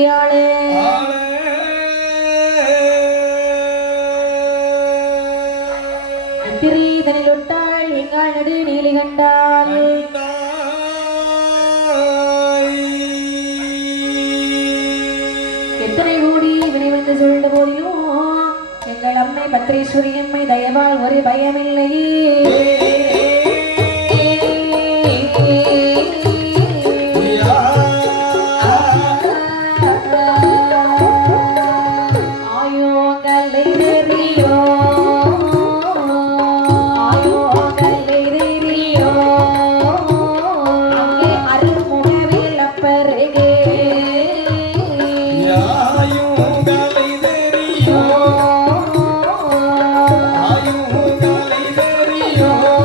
அடக்கியாளே திரீதனிலொட்டாள் எங்காள் நடு நீலி கண்டாள் எத்தனை கூடி வினை வந்து சொல்லிட்ட போதிலும் எங்கள் அம்மை பத்ரேஸ்வரி அம்மை தயவால் ஒரு பயமில்லையே Yo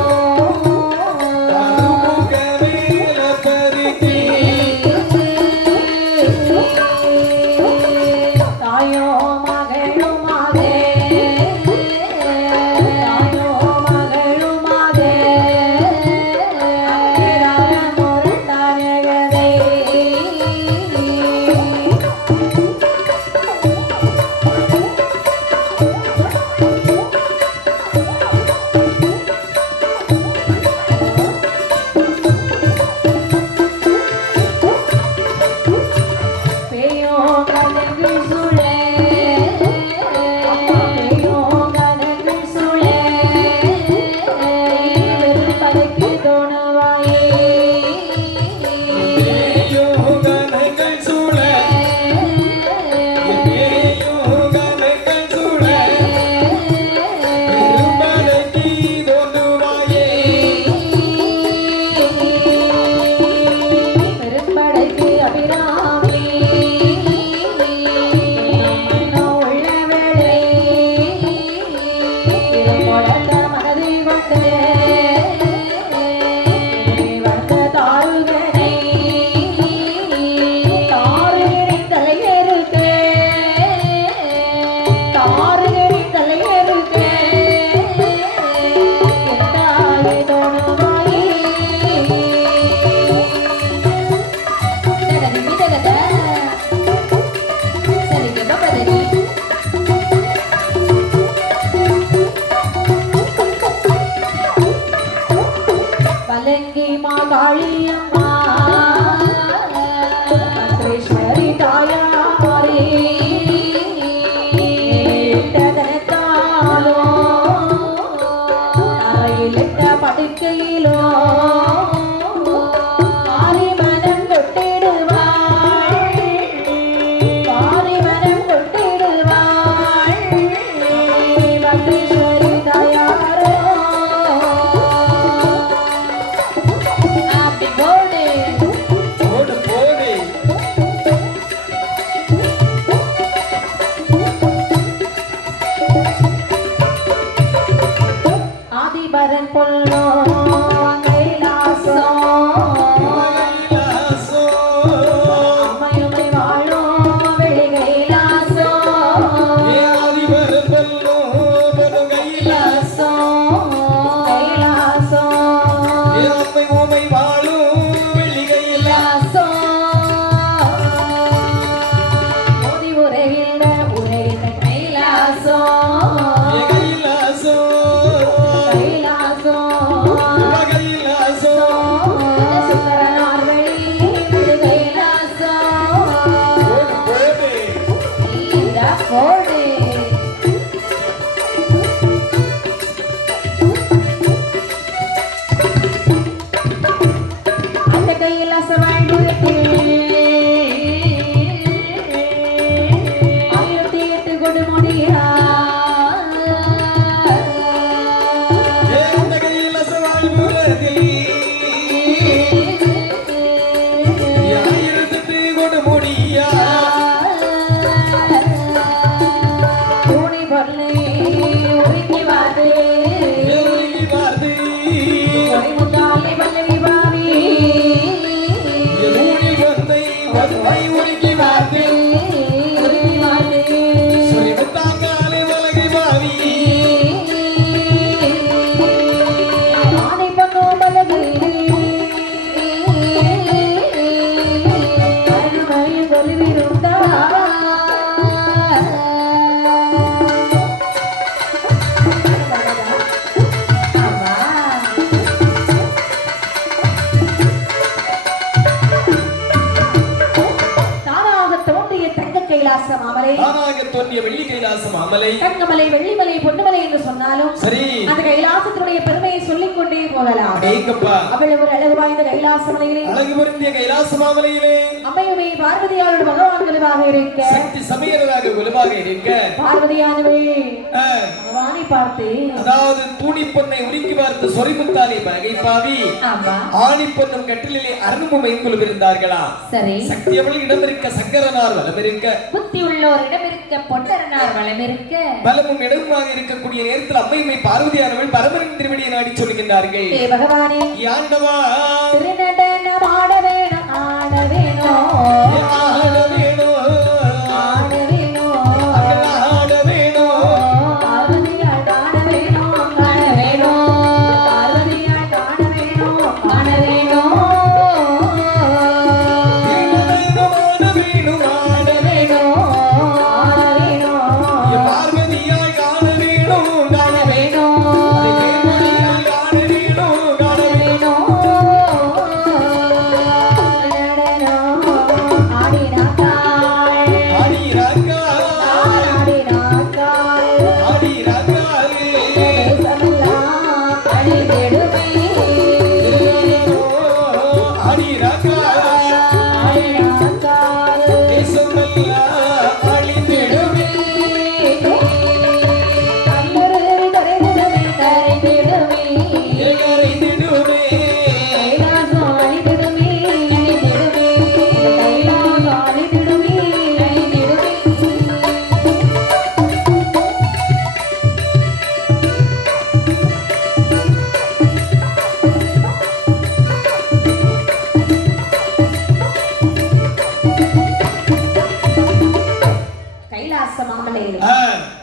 கைலாச மாமலை தானாக தோன்றிய வெள்ளி கைலாச மாமலை தங்கமலை வெள்ளிமலை பொன்னுமலை என்று சொன்னாலும் சரி அந்த கைலாசத்தினுடைய பெருமையை சொல்லிக் கொண்டே போகலாம். அவ்வளவு ஒரு அழகு வாய்ந்த கைலாச மலையிலே அழகு பொருந்திய கைலாச மாமலையிலே அம்மையுமே பார்வதியாரோடு பகவான் வலுவாக இருக்க சக்தி சமையலாக வலுவாக இருக்க பார்வதியானவே பகவானை பார்த்து அதாவது தூணி பொன்னை உருக்கி பார்த்து சொரிமுத்தாலே பகை ஆணி பொன்னும் கட்டிலே அருணும் மைக்குள் இருந்தார்களா? சரி. சக்தி அவள் இடம் இருக்க சங்கரனார் வலம் இருக்க புத்தி உள்ளோர் இடம் இருக்க பொன்னரனார் வலம் இருக்க பலமும் இடமுமாக இருக்கக்கூடிய நேரத்தில் அம்மையுமை பார்வதியானவள் பரமரின் திருவடியை நாடி சொல்கின்றார்கள். ஏ பகவானே ஆண்டவா திருநடனம் ஆட வேணும் ஆட வேணும் ஆட வேணும் ஆட வேணும் ஆட வேணும் பார்வதியால் ஆட வேணும் ஆட வேணும் பார்வதியால் ஆட வேணும் ஆட வேணும்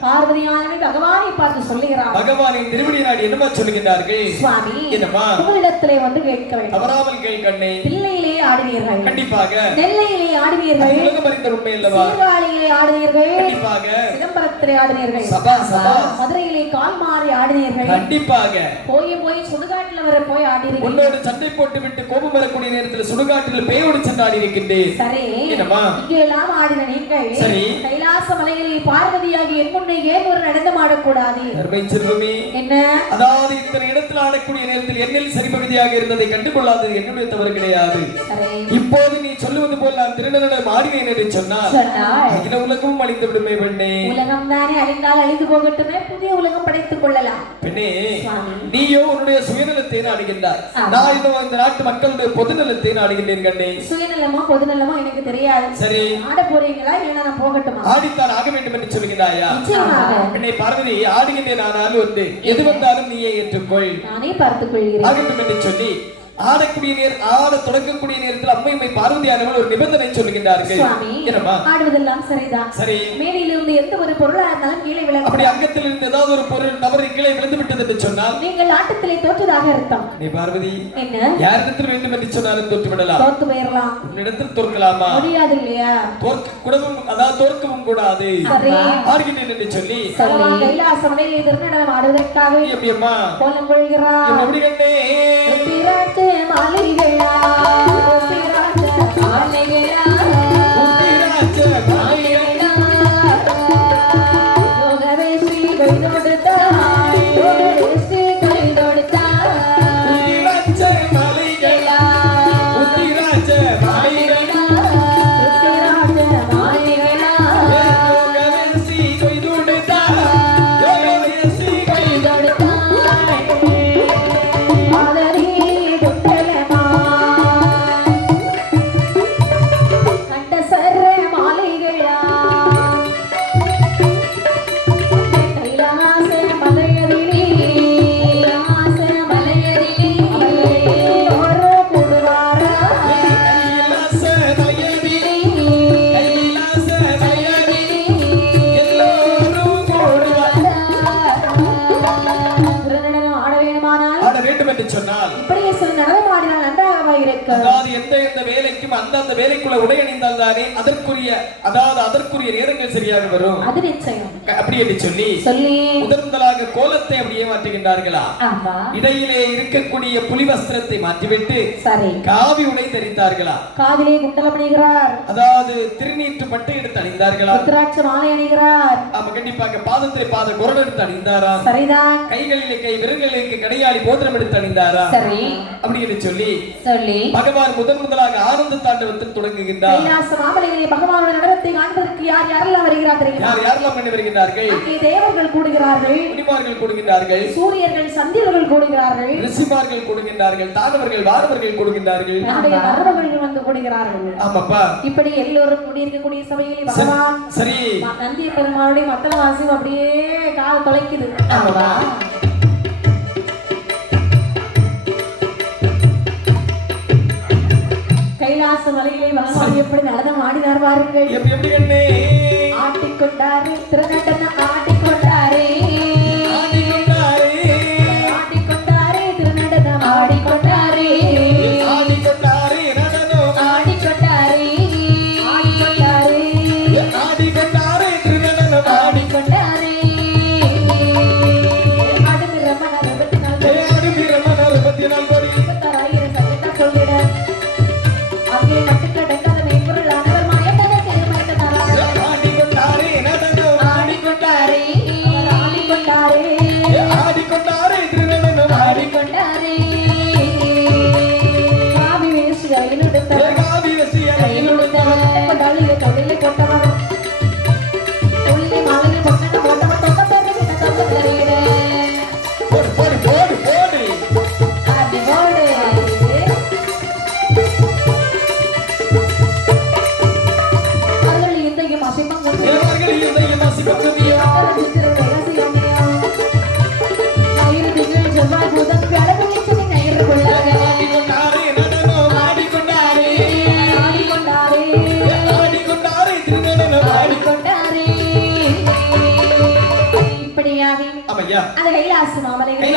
பார்வதியானவள் பகவானை பார்த்து சொல்லுகிறார். பகவானின் திருவடியை நாடி என்னமா சொல்லுகிறார்கள்? சுவாமி என்னமா உங்களிடத்திலே வந்து கேட்க வேண்டும். தவறாமல் கேட்கண்ணே. தில்லையிலே ஆடினீர்கள், கண்டிப்பாக. நெல்லையிலே ஆடினீர்கள், உலகம் அறிந்த உண்மை அல்லவா? சீர்காழியிலே ஆடினீர்கள், கண்டிப்பாக. சிதம்பரத்திலே ஆடினீர்கள், சபா சபா மதுரையிலே கால் மாறி ஆடினீர்கள், கண்டிப்பாக. போய் சுடுகாட்டில் வர போய் ஆடினீர்கள். உன்னோடு சண்டை போட்டு விட்டு கோபம் வரக்கூடிய நேரத்தில் சுடுகாட்டில் பேயோடு சென்று ஆடி இருக்கின்றேன். சரி. என்னமா இங்கே எல்லாம் ஆடின நீங்கள் சரி கைலாச மலையிலே பார்வதியாகி என் முன்னே ஏன் ஒரு நடனம் ஆடக்கூடாது? என்ன அதாவது இத்தனை இடத்தில் ஆடக்கூடிய நேரத்தில் என்னில் சரிபகுதியாக இருந்ததை கண்டுகொள்ளாது என்னுடைய தவறு கிடையாது. இப்போது நீ சொல்லுவது போல் நான் திருநடனம் ஆடினேன் என்று சொன்னால் அகில உலகமும் அழிந்து விடுமே பெண்ணே. உலகம் தானே அழிந்தால் அழிந்து போகட்டுமே, புதிய உலகம் படைத்துக் கொள்ளலாம். பெண்ணே நீயோ உன்னுடைய சுயநலத்தை நாடுகின்றாய், நான் இந்த நாட்டு மக்களுடைய பொதுநலத்தை நாடுகின்றேன் கண்ணே. சுயநலமோ பொதுநலமோ எனக்கு தெரியாது. சரி ஆட போறீங்களா இல்ல நான் போகட்டுமா? ஆடித்தான் ஆக வேண்டும் என்று சொல்கிறாயா? பெண்ணே பார்வதி ஆடுகின்றேன், ஆனால் வந்து எது வந்தாலும் நீயே ஏற்றுக்கொள், நானே பார்த்துக் கொள்கிறேன் ஆகட்டும் என்று சொல்லி ஆடக்கூடிய ஆட தொடங்கக்கூடிய நேரத்தில் அம்மையுமை பார்வதியானவள் ஒரு நிபந்தனை சொல்லுகின்றார்கள். என்னமா? ஆடுவதெல்லாம் சரிதான். சரி. மேலிருந்து எந்த ஒரு பொருளா இருந்தாலும் கீழே விழ அப்படி அங்கத்தில் இருந்து ஏதாவது ஒரு பொருள் தவறு கீழே விழுந்து விட்டது என்று சொன்னால் நீங்கள் ஆட்டத்திலே தோற்றதாக அர்த்தம். நீ பார்வதி என்ன யாரிடத்தில் வேண்டும் என்று சொன்னாலும் தோற்று விடலாம், தோற்று போயிடலாம். உன்னிடத்தில் தோற்கலாமா? முடியாது இல்லையா? தோற்க கூடவும் அதாவது தோற்கவும் கூடாது. ஆடுகின்றேன் என்று சொல்லி கைலாச மலையிலே திருநடனம் ஆடுவதற்காக எப்படியம்மா கோலம் கொள்கிறார். எப்படி கண்டே மாளிகையா மாளிகையா அந்த வேலைக்குள்ள உடை அணிந்தால் தானே அதற்குரிய நேரங்கள் சரியாக வரும். அது நிச்சயம். அப்படி என்று சொல்லி முதலாக கோலத்தை அப்படியே மாற்றுகின்றார்களா? இடையிலே இருக்கக்கூடிய புலி வஸ்திரத்தை மாற்றிவிட்டு காவி உடை தரித்தார்களா? காவிலே குண்டலம் அணிகிறார். அதாவது திருநீற்று பட்டு எடுத்து அணிந்தார்களா? ருத்ராட்ச மாலை அணிகிறார். ஆமா, கண்டிப்பாக பாதத்திலே பாத குரல் எடுத்து அணிந்தாரா? சரிதான். கைகளிலே கை விரல்களுக்கு கடையாளி போதிரம் எடுத்து அணிந்தாரா? சரி. அப்படி என்று சொல்லி பகவான் முதலாக ஆனந்த தாண்டவத்தில் தொடங்குகின்றார். கைலாச மாமலையிலே பகவானுடைய நடனத்தை காண்பதற்கு யாரெல்லாம் வருகிறார்கள் தெரியுமா? யாரெல்லாம் வருகிறார்கள்? அங்கே தேவர்கள் கூடுகிறார்கள், முனிமார்கள் கூடுகிறார்கள், சூரியர்கள் சந்திரர்கள் கூடுகிறார்கள், ரிஷிமார்கள் கூடுகிறார்கள், தானவர்கள் வானவர்கள் கூடுகிறார்கள், நம்முடைய மரபர்கள் வந்து கூடுகிறார்கள். ஆமாப்பா, இப்படி எல்லோரும் கூடியிருக்கக்கூடிய சபையில் பகவான் சரி நந்திய பெருமாளுடைய மத்தள வாசி அப்படியே கால் தொலைக்குது. ஆமாவா? கைலாச மலையிலே பகவான் எப்படி நடனம் ஆடினார் பாருங்கள். ஆட்டிக்கொண்டாரு திருநட்டன ஆட்டிக்கொண்டாரே, ஆட்டிக்கொண்டாரே திருநடனம் ஆடிக்கொண்டாரே, ஆடிக்கொண்டாரே ஆடிக்கொண்டாரே, ஆடிக்கொண்டாரே திருநடனம் ஆடிக்கொண்டாரே. அடுத்து ரமண 24 கோடி 26,000 சங்கத்தா சொல்லிட அங்கே கட்டுக்கடங்காத மெய்ப்பொருள் ஆனவர் மாயத்தனை திருமணத்தனார். ஆடிக்கொண்டாரே நடனம் ஆடிக்கொண்டாரே, ஆடிக்கொண்டாரே, ஆடிக்கொண்டாரே திருநடனம் ஆடிக்கொண்டாரே. காவி வேஷ்டியை கையிலுடுத்தவர், காவி வேஷ்டியை கையிலுடுத்தவர், கொண்டாளிலே தொழிலை கொட்டவர், தொழிலை மாலையில் பொன்னன போட்டவர், தொட்ட பேரை கிட்ட தொட்ட தெரியிட போடு போடு போடு போடு அப்படி போடு. அவர்கள் இன்றையும் அசைப்பம் கொண்டு செவ்வாய் புதன் கிழமை ஞாயிறு கொள்ளாக ஆடிக்கொண்டாரே, ஆடிக்கொண்டாரே, ஆடிக்கொண்டாரே. இப்படியாக அந்த கைலாச மாமலையிலே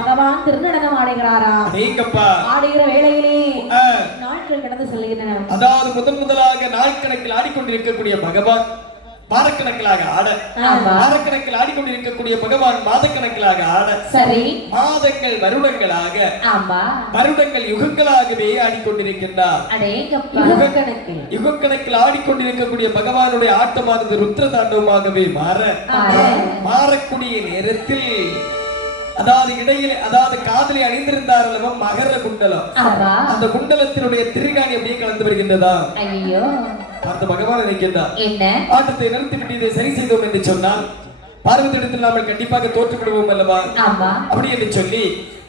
பகவான் திருநடனம் ஆடுகிறாரா? ஆடுகிற வேளையிலே நாட்கள் கடந்து செல்கின்றன. அதாவது முதலாக நாள் கணக்கில் ஆடிக்கொண்டிருக்கக்கூடிய பகவான் வாரக்கணக்கிலாக ஆட, வாரக்கணக்கில் ஆடிக்கொண்டிருக்கக்கூடிய பகவான் மாதக்கணக்கிலாக ஆட, சரி மாதங்கள் வருடங்களாக, வருடங்கள் யுகங்களாகவே ஆடிக்கொண்டிருக்கின்றார். யுகக்கணக்கில் ஆடிக்கொண்டிருக்கக்கூடிய பகவானுடைய ஆட்டமானது ருத்ர தாண்டவமாகவே மாறக்கூடிய நேரத்தில் அதாவது இடையிலே காதலி அணிந்திருந்தார் அல்லவா மகர குண்டலம், அந்த குண்டலத்தினுடைய திருகாணி அப்படியே கலந்து வருகின்றதா? ஐயோ, அந்த பகவான் நினைக்கின்றார், ஆட்டத்தை நிறுத்திவிட்டு இதை சரி செய்தோம் என்று சொன்னால் பார்வதியிடத்தில் நாமல் கண்டிப்பாக தோற்று விடுவோம் அல்லவா? அப்படி என்று சொல்லி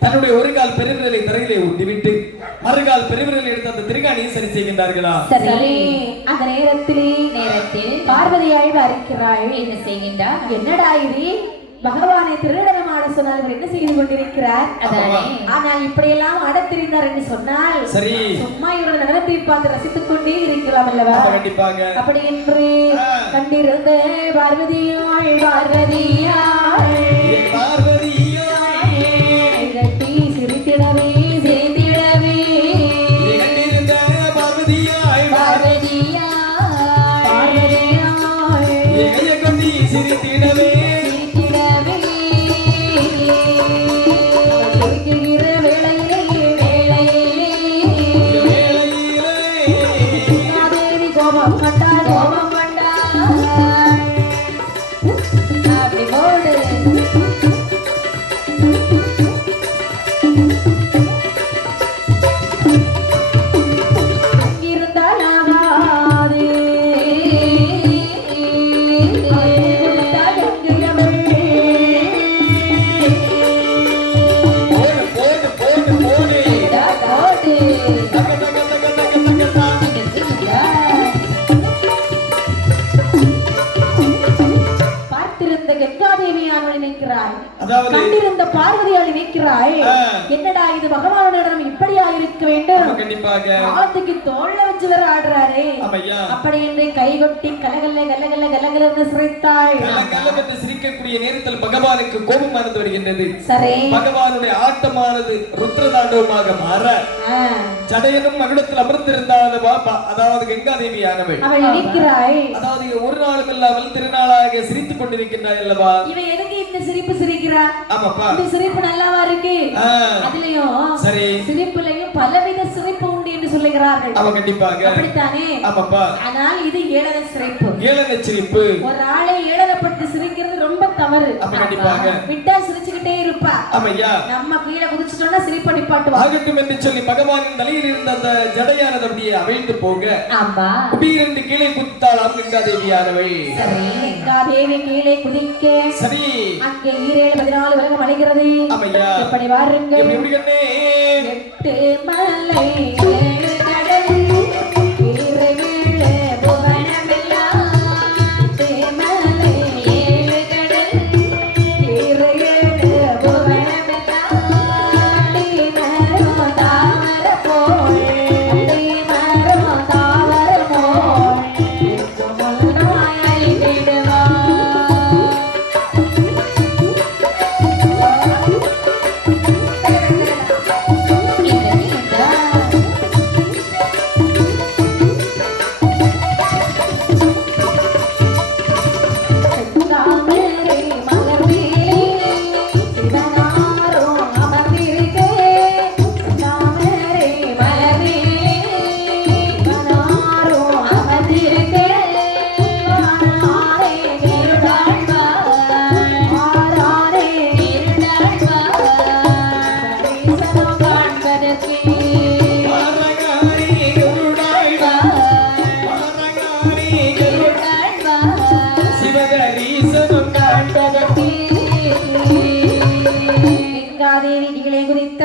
தன்னுடைய ஒரு கால் பெருவிரலை தரையிலே ஊட்டிவிட்டு மறுகால் பெருவிரலை எடுத்து அந்த திருகாணியை சரி செய்கின்றார்களா? அந்த நேரத்தில் பார்வதி ஆய்வு அறிக்கிறாள். என்ன செய்கின்றார்? என்னடா இது பகவானை திருநடனமாட சொன்னால் என்ன செய்து கொண்டிருக்கிறார்? ஆனால் இப்படியெல்லாம் ஆடத்திருந்தார் என்று சொன்னால் சும்மா இவரது நடனத்தை பார்த்து ரசித்துக் கொண்டே இருக்கலாம் அல்லவா? அப்படி என்று கண்டிருந்த பார்வதியாய் கட்டி சிரித்திடவே சிரித்திடவே சிரித்திடவே கண்டிருந்த பார்வதியால் நினைக்கிறாய், என்னடா இது பகவானிடம் இப்படியா இருக்க வேண்டும்? காலத்துக்கு தோல்ல வச்சு வர ஆடுறாரே. அப்படி என்று கைகொட்டி கலகல்ல கலகல்ல கலகலன்னு சிரித்தாள். சிரிக்கக்கூடிய நேரத்தில் பகவானுக்கு கோபமானது வருகின்றது. சரி, பகவானுடைய ஆட்டமானது ருத்ர தாண்டவமாக மாற ஜடையனும் மகுடத்தில் அமர்ந்திருந்தால் பாப்பா அதாவது கங்காதேவியானவள் அவள் இருக்கிறாள். அதாவது ஒரு நாளும் இல்லாமல் திருநாளாக சிரித்துக் கொண்டிருக்கின்றாய் அல்லவா? இவன் எதுக்கு இந்த சிரிப்பு சிரிக்கிறா? ஆமாப்பா. இந்த சிரிப்பு நல்லாவா இருக்கு? அதுலயும் சரி சிரிப்புலயும் பலவித சிரிப்பு உண்டு என்று சொல்லுகிறார்கள். அவ கண்டிப்பாக அப்படித்தானே? ஆமாப்பா. ஆனால் இது ஏளன சிரிப்பு. ஏளன சிரிப்பு. ஒரு ஆளை ஏளனப்பட்டு சிரிக்கிறது ரொம்ப தவறு. அப்ப கண்டிப்பாக விட்டா சிரிச்சுக்கிட்டே இருப்பா. ஆமையா. நம்ம கீழே குதிச்சிட்டோம்னா சிரிப்பு நிப்பாட்டுவா. ஆகட்டும் என்று சொல்லி பகவானின் தலையில் இருந்த அந்த ஜடையானது அப்படியே அவிழ்ந்து போக ஆமா குபீரென்று கீழே குதித்தாளாம் கங்காதேவியானவள். சரி கங்காதேவி கீழே குதிக்க சரி அங்கே 14 உலகம் அழைகிறது. ஆமையா. எப்படி வாருங்க? எப்படி கண்ணே? 8 மலை 7 கடல் 7 புவனமெல்லாம் 8 மலை 7 கடல் 7 புவனமெல்லாம் மரம் தாமர போல் மரம் தாமர போல் முன்னாய் விடுவா.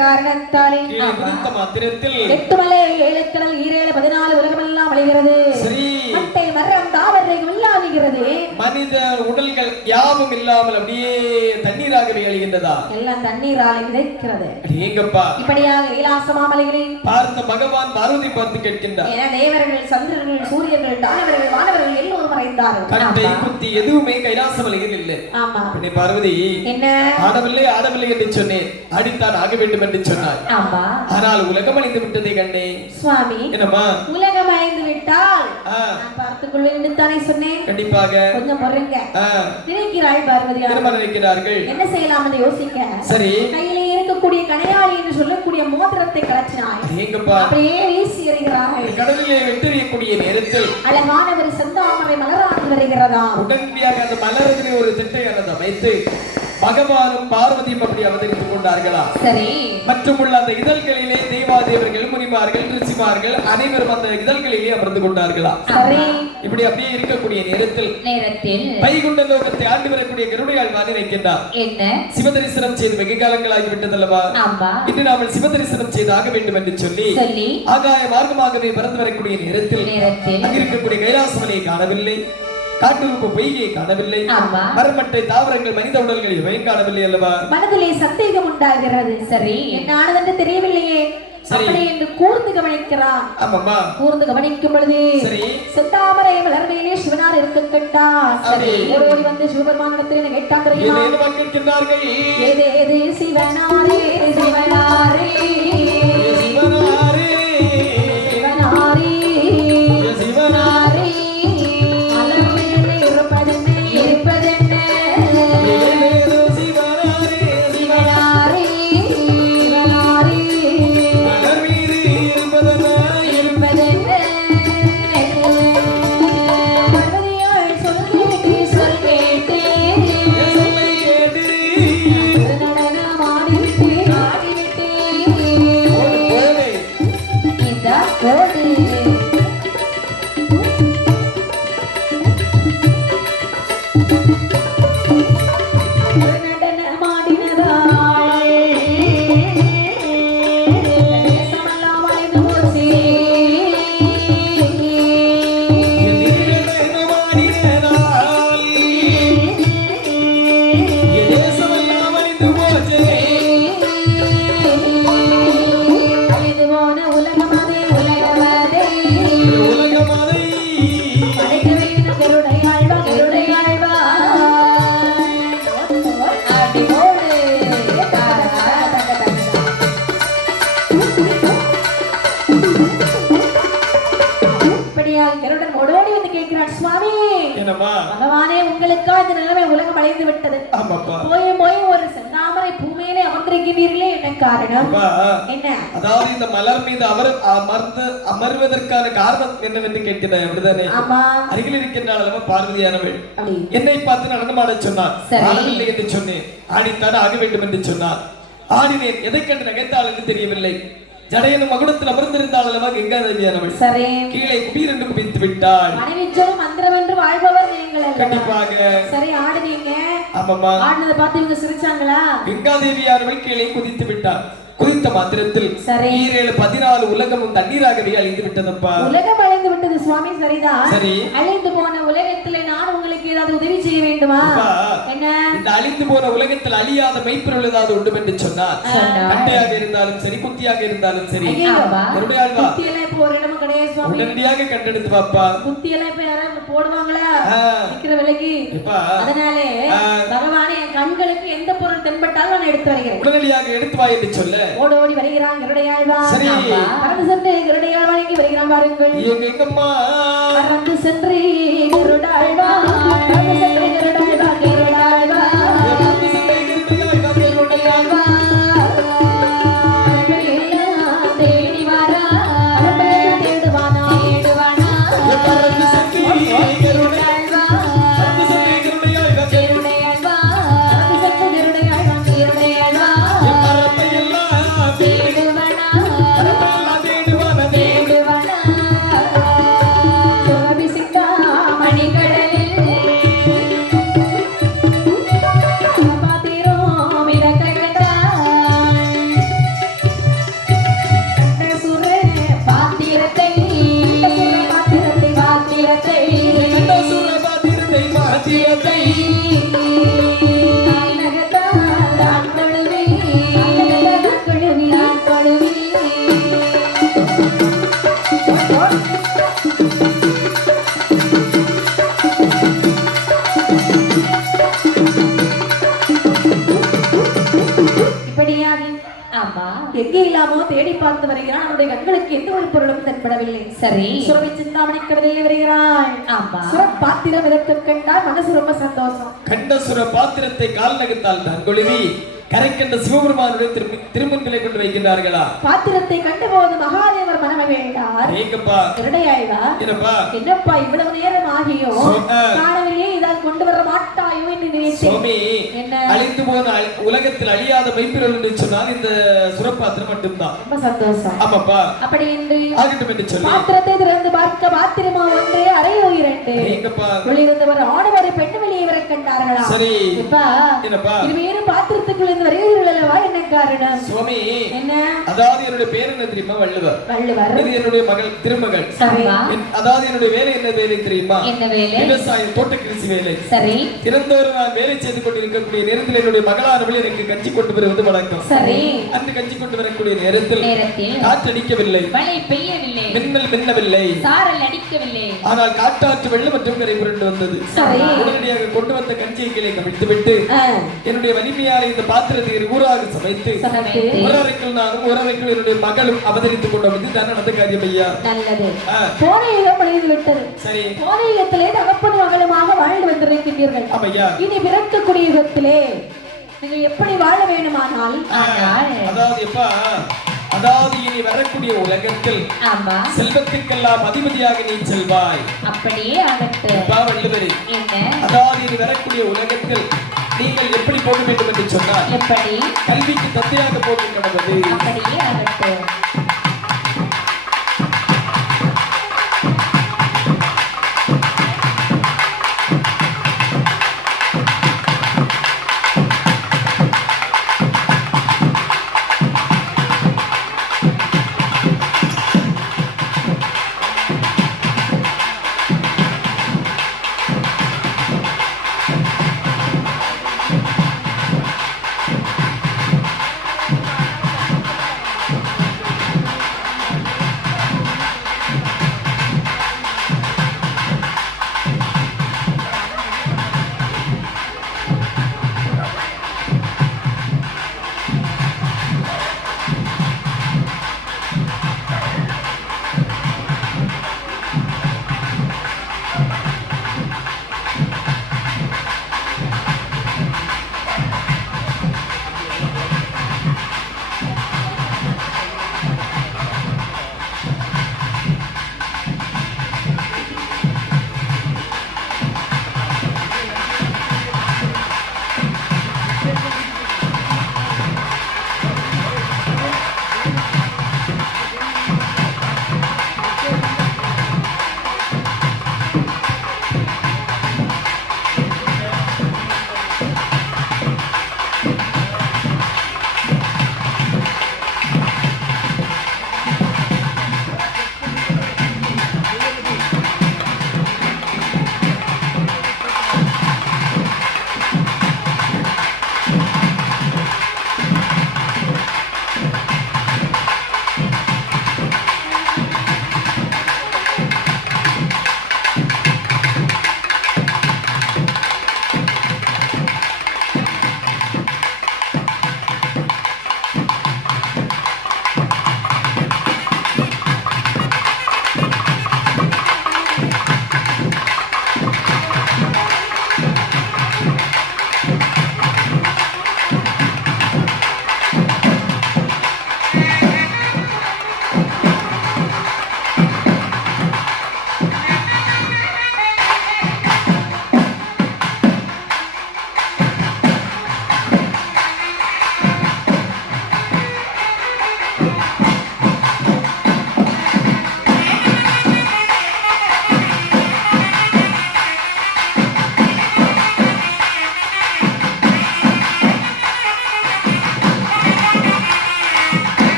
காரணத்தாலே 8 மலை 7 கடல் 14 உலகமெல்லாம் அழைகிறது. மட்டை மரம் தாவரை உள்ளாகிறது. மனித உடல்கள் யாவும் இல்லாமல் அப்படியே தண்ணீராகவே அழிகின்றதா? எல்லாம் தண்ணீராலே விதைக்கிறது. ஏங்கப்பா இப்படியாக கைலாசமாமலைகளில் பார்த்த பகவான் பார்வதி பார்த்து கேட்கின்றார். என தேவர்கள் சந்திரர்கள் சூரியர்கள் தானவர்கள் வானவர்கள் எல்லோரும் மறைந்தார்கள். கட்டை குத்தி எதுவுமே கைலாசமலையில் இல்லை. ஆமா பார்வதி என்ன ஆடவில்லை ஆடவில்லை என்று சொன்னேன், அடித்தான் ஆக வேண்டும் என்று சொன்னார். ஆமா ஆனால் உலகம் அழிந்து விட்டதை கண்டே சுவாமி. என்னம்மா உலகம் அழிந்து விட்டால் நான் பார்த்துக் கொள்வேன் என்று தானே சொன்னேன். கண்டிப்பாக கொஞ்சம் பொறுங்க. நினைக்கிறாள் பார்வதி. நினைக்கிறார்கள் என்ன செய்யலாம் என்று யோசிக்க சரி கையிலே இருக்கக்கூடிய கணையாளி என்று சொல்லக்கூடிய மோதிரத்தை கலச்சினாள். எங்கப்பா அப்படியே வீசி எறிகிறார்கள். கடலிலே வெட்டறியக்கூடிய நேரத்தில் அழகான ஒரு செந்தாமரை மலரானது வருகிறதா. உடனடியாக அந்த மலரதிலே ஒரு திட்டையானது அமைத்து பகவானும் பார்வதியும் அப்படி அவதரித்துக் கொண்டார்களா. சரி மற்றும் உள்ள அந்த இதழ்களிலே தேவாதேவர்கள் முனிமார்கள் ரிஷிமார்கள் அனைவரும் அந்த இதழ்களிலே அமர்ந்து கொண்டார்களா. சரி இப்படி அப்படியே இருக்கக்கூடிய நேரத்தில் வைகுண்ட லோகத்தை ஆண்டு வரக்கூடிய கருணையால் வாதி வைக்கின்றார். என்ன சிவதரிசனம் செய்து வெகு காலங்களாகி விட்டதல்லவா. இன்று நாம சிவதரிசனம் செய்தாக வேண்டும் என்று சொல்லி ஆகாய மார்க்கமாகவே பறந்து வரக்கூடிய நேரத்தில் அங்கிருக்கக்கூடிய கைலாசமலையை காணவில்லை, காட்டுக்கு பொய்யை காணவில்லை, மரமட்டை தாவரங்கள் மனித உடல்கள் இவையும் காணவில்லை அல்லவா. மனதிலே சந்தேகம் உண்டாகிறது. சரி என்ன ஆனதென்று தெரியவில்லையே. அப்படி என்று கூர்ந்து கவனிக்கிறான். ஆமாம்மா. கூர்ந்து கவனிக்கும் பொழுது செந்தாமரை மலர்மேலே சிவனார் இருக்க கேட்டார். சரி ஓடி வந்து சிவபெருமானிடத்தில் கேட்டான் தெரியுமா? என்ன கேட்கிறார்கள்? ஏதேது சிவனாரே சிவனாரே சிவனாரே சிவனாரே சிவனாரே ஆடிவிட்டு என்னம்மா பகவானே உங்களுக்கா இந்த நிலைமை உலகம் அடைந்து விட்டது. ஆமாப்பா போய் ஒரு செந்தாமரை பூமையிலே அமர்ந்திருக்கிறீர்களே என்ன காரணம்? என்ன? அதாவது இந்த மலர் மீது அமர்வதற்கான காரணம் என்னவென்று கேட்கிறேன். அப்படிதானே? ஆமா. அருகில் இருக்கின்றாள் அல்லவா பார்வதியானவள். என்னை பார்த்து நடனமாட சொன்னார். ஆடவில்லை என்று சொன்னேன். ஆடித்தான் ஆக வேண்டும் என்று சொன்னார். ஆடினேன். எதை கண்டு நகைத்தாள் என்று தெரியவில்லை. ஜடையனும் மகுடத்தில் அமர்ந்திருந்தாள் அல்லவா கங்காதேவியானவள். கீழே குபீர் என்று குபித்து விட்டாள். மனைவிச்சல் மந்திரம் என்று வாழ்பவர் நீங்கள். கண்டிப்பாக. சரி ஆடுனீங்க. ஆமாமா. ஆடுனதை பார்த்து இவங்க சிரிச்சாங்களா? கங்காதேவியானவள் கீழே குதித்து விட்டாள். குதித்த மாத்திரத்தில் 14 உலகமும் தண்ணீராகவே அழிந்து விட்டதப்பா. உலகம் அழிந்து விட்டது சுவாமி. சரிதான். சரி. அழிந்து போன உலகத்திலே நான் உங்களுக்கு ஏதாவது உதவி செய்ய வேண்டுமா? என்ன? இந்த அழிந்து போன உலகத்தில் அழியாத மெய்ப்பொருள் ஏதாவது உண்டு என்று சொன்னார். கட்டையாக இருந்தாலும் சரி, குத்தியாக இருந்தாலும் சரி. குத்தியெல்லாம் இப்போ ஒரு இடமும் கிடையாது சுவாமி. உடனடியாக கண்டெடுத்து பாப்பா. குத்தியெல்லாம் இப்ப யாராவது போடுவாங்களா விக்கிற விலைக்கு? அதனாலே பகவானே என் கண்களுக்கு எந்த பொருள் தென்பட்டாலும் நான் எடுத்து வருகிறேன். உடனடியாக எடுத்து வா என்று சொல்ல ஓடோடி வருகிறான் கருடையாழ்வான். பறந்து சென்று கருடையாழ்வான் எங்கே வருகிறான் பாருங்கள். எங்கம்மா பறந்து சென்று கருடாழ்வான், பறந்து சென்று கருடாழ்வான், கருடாழ்வான் தேடி வாரா, தேடுவானா தேடுவானா எங்கே இல்லாமோ தேடி பார்த்து வருகிறான். அவருடைய கண்களுக்கு எந்த ஒரு பொருளும் தென்படவில்லை. சரி. சுரபி சிந்தாமணி கடலில் வருகிறாள். ஆமா. சுர பாத்திரம் இதற்கு கண்டால் மனசு ரொம்ப சந்தோஷம். கண்ட சுர பாத்திரத்தை கால் நகர்த்தால் தங்கொழுவி கரைக்கின்ற சிவபெருமானுடைய திருமணங்களை கொண்டு வைக்கின்றார்களா? பாத்திரத்தை கண்டபோது மகாதேவர் மனமை வேண்டார். ஏங்கப்பா இரடையாய்வா என்னப்பா இவ்வளவு நேரம் ஆகியோ காணவில்லையே, இதால் கொண்டு வர மாட்டாயோ என்று நினைத்தேன். என்ன? அழிந்து போன உலகத்தில் அழியாத மெய்ப்பொருள் என்று சொன்னால் இந்த சுரப்பாத்திரம் மட்டும்தான். ரொம்ப சந்தோஷம். ஆமாப்பா. அப்படி என்று ஆகட்டும் என்று சொல்லி பாத்திரத்தை திறந்து பார்க்க பாத்திரமா ஒன்று அறையோ இரண்டு. ஏங்கப்பா உள்ளிருந்தவர் ஆடவரை பெண்ணு வெளியே வர கண்டார்களா? சரி. என்னப்பா இது வேறு பாத்திரத்துக்குள்ள என்ன காரணம்? சுவாமி என்ன? அதாவது என்னுடைய பேர் என்ன தெரியுமா? வள்ளுவர். இது என்னுடைய மகள் திருமகள். அதாவது என்னுடைய வேலை என்ன வேலை தெரியுமா? என்ன வேலை? விவசாயம், தோட்ட கிருஷி வேலை. சரி. திறந்தோறு நான் வேலை செய்து கொண்டிருக்கக்கூடிய நேரத்தில் என்னுடைய மகளானவள் எனக்கு கஞ்சி கொண்டு வருவது வழக்கம். சரி. அந்த கஞ்சி கொண்டு வரக்கூடிய நேரத்தில் காற்றடிக்கவில்லை, மழை பெய்யவில்லை, மின்னல் மின்னவில்லை, சாரல் அடிக்கவில்லை. ஆனால் காற்றாற்று வெள்ளம் மற்றும் கரை புரண்டு வந்தது. உடனடியாக கொண்டு வந்த கஞ்சியை கீழே கவிழ்த்து விட்டு என்னுடைய வலிமையால் இந்த பாத்திரத்தை ஊராக சமைத்து உறவைக்குள் நானும் உறவைக்குள் என்னுடைய மகளும் அவதரித்துக் கொண்டோம். இதுதான் நடந்த காரியம் ஐயா. நல்லது. போன யுகம் முடிந்து விட்டது. சரி. போன யுகத்திலே தகப்பன் மகளுமாக வாழ்ந்து வந்திருக்கின்றீர்கள். ஆமையா. இனி பிறக்கக்கூடிய யுகத்திலே நீங்கள் எப்படி வாழ வேண்டுமானால் அதாவது இனி வரக்கூடிய உலகத்தில் செல்வத்திற்கெல்லாம் அதிபதியாக நீ செல்வாய். அப்படியே ஆகட்டும். வள்ளுவரே, அதாவது இனி வரக்கூடிய உலகத்தில் நீங்கள் எப்படி போக வேண்டும் என்று சொன்னால் எப்படி கல்விக்கு தந்தையாக போக கடவுது. அப்படியே ஆகட்டும்.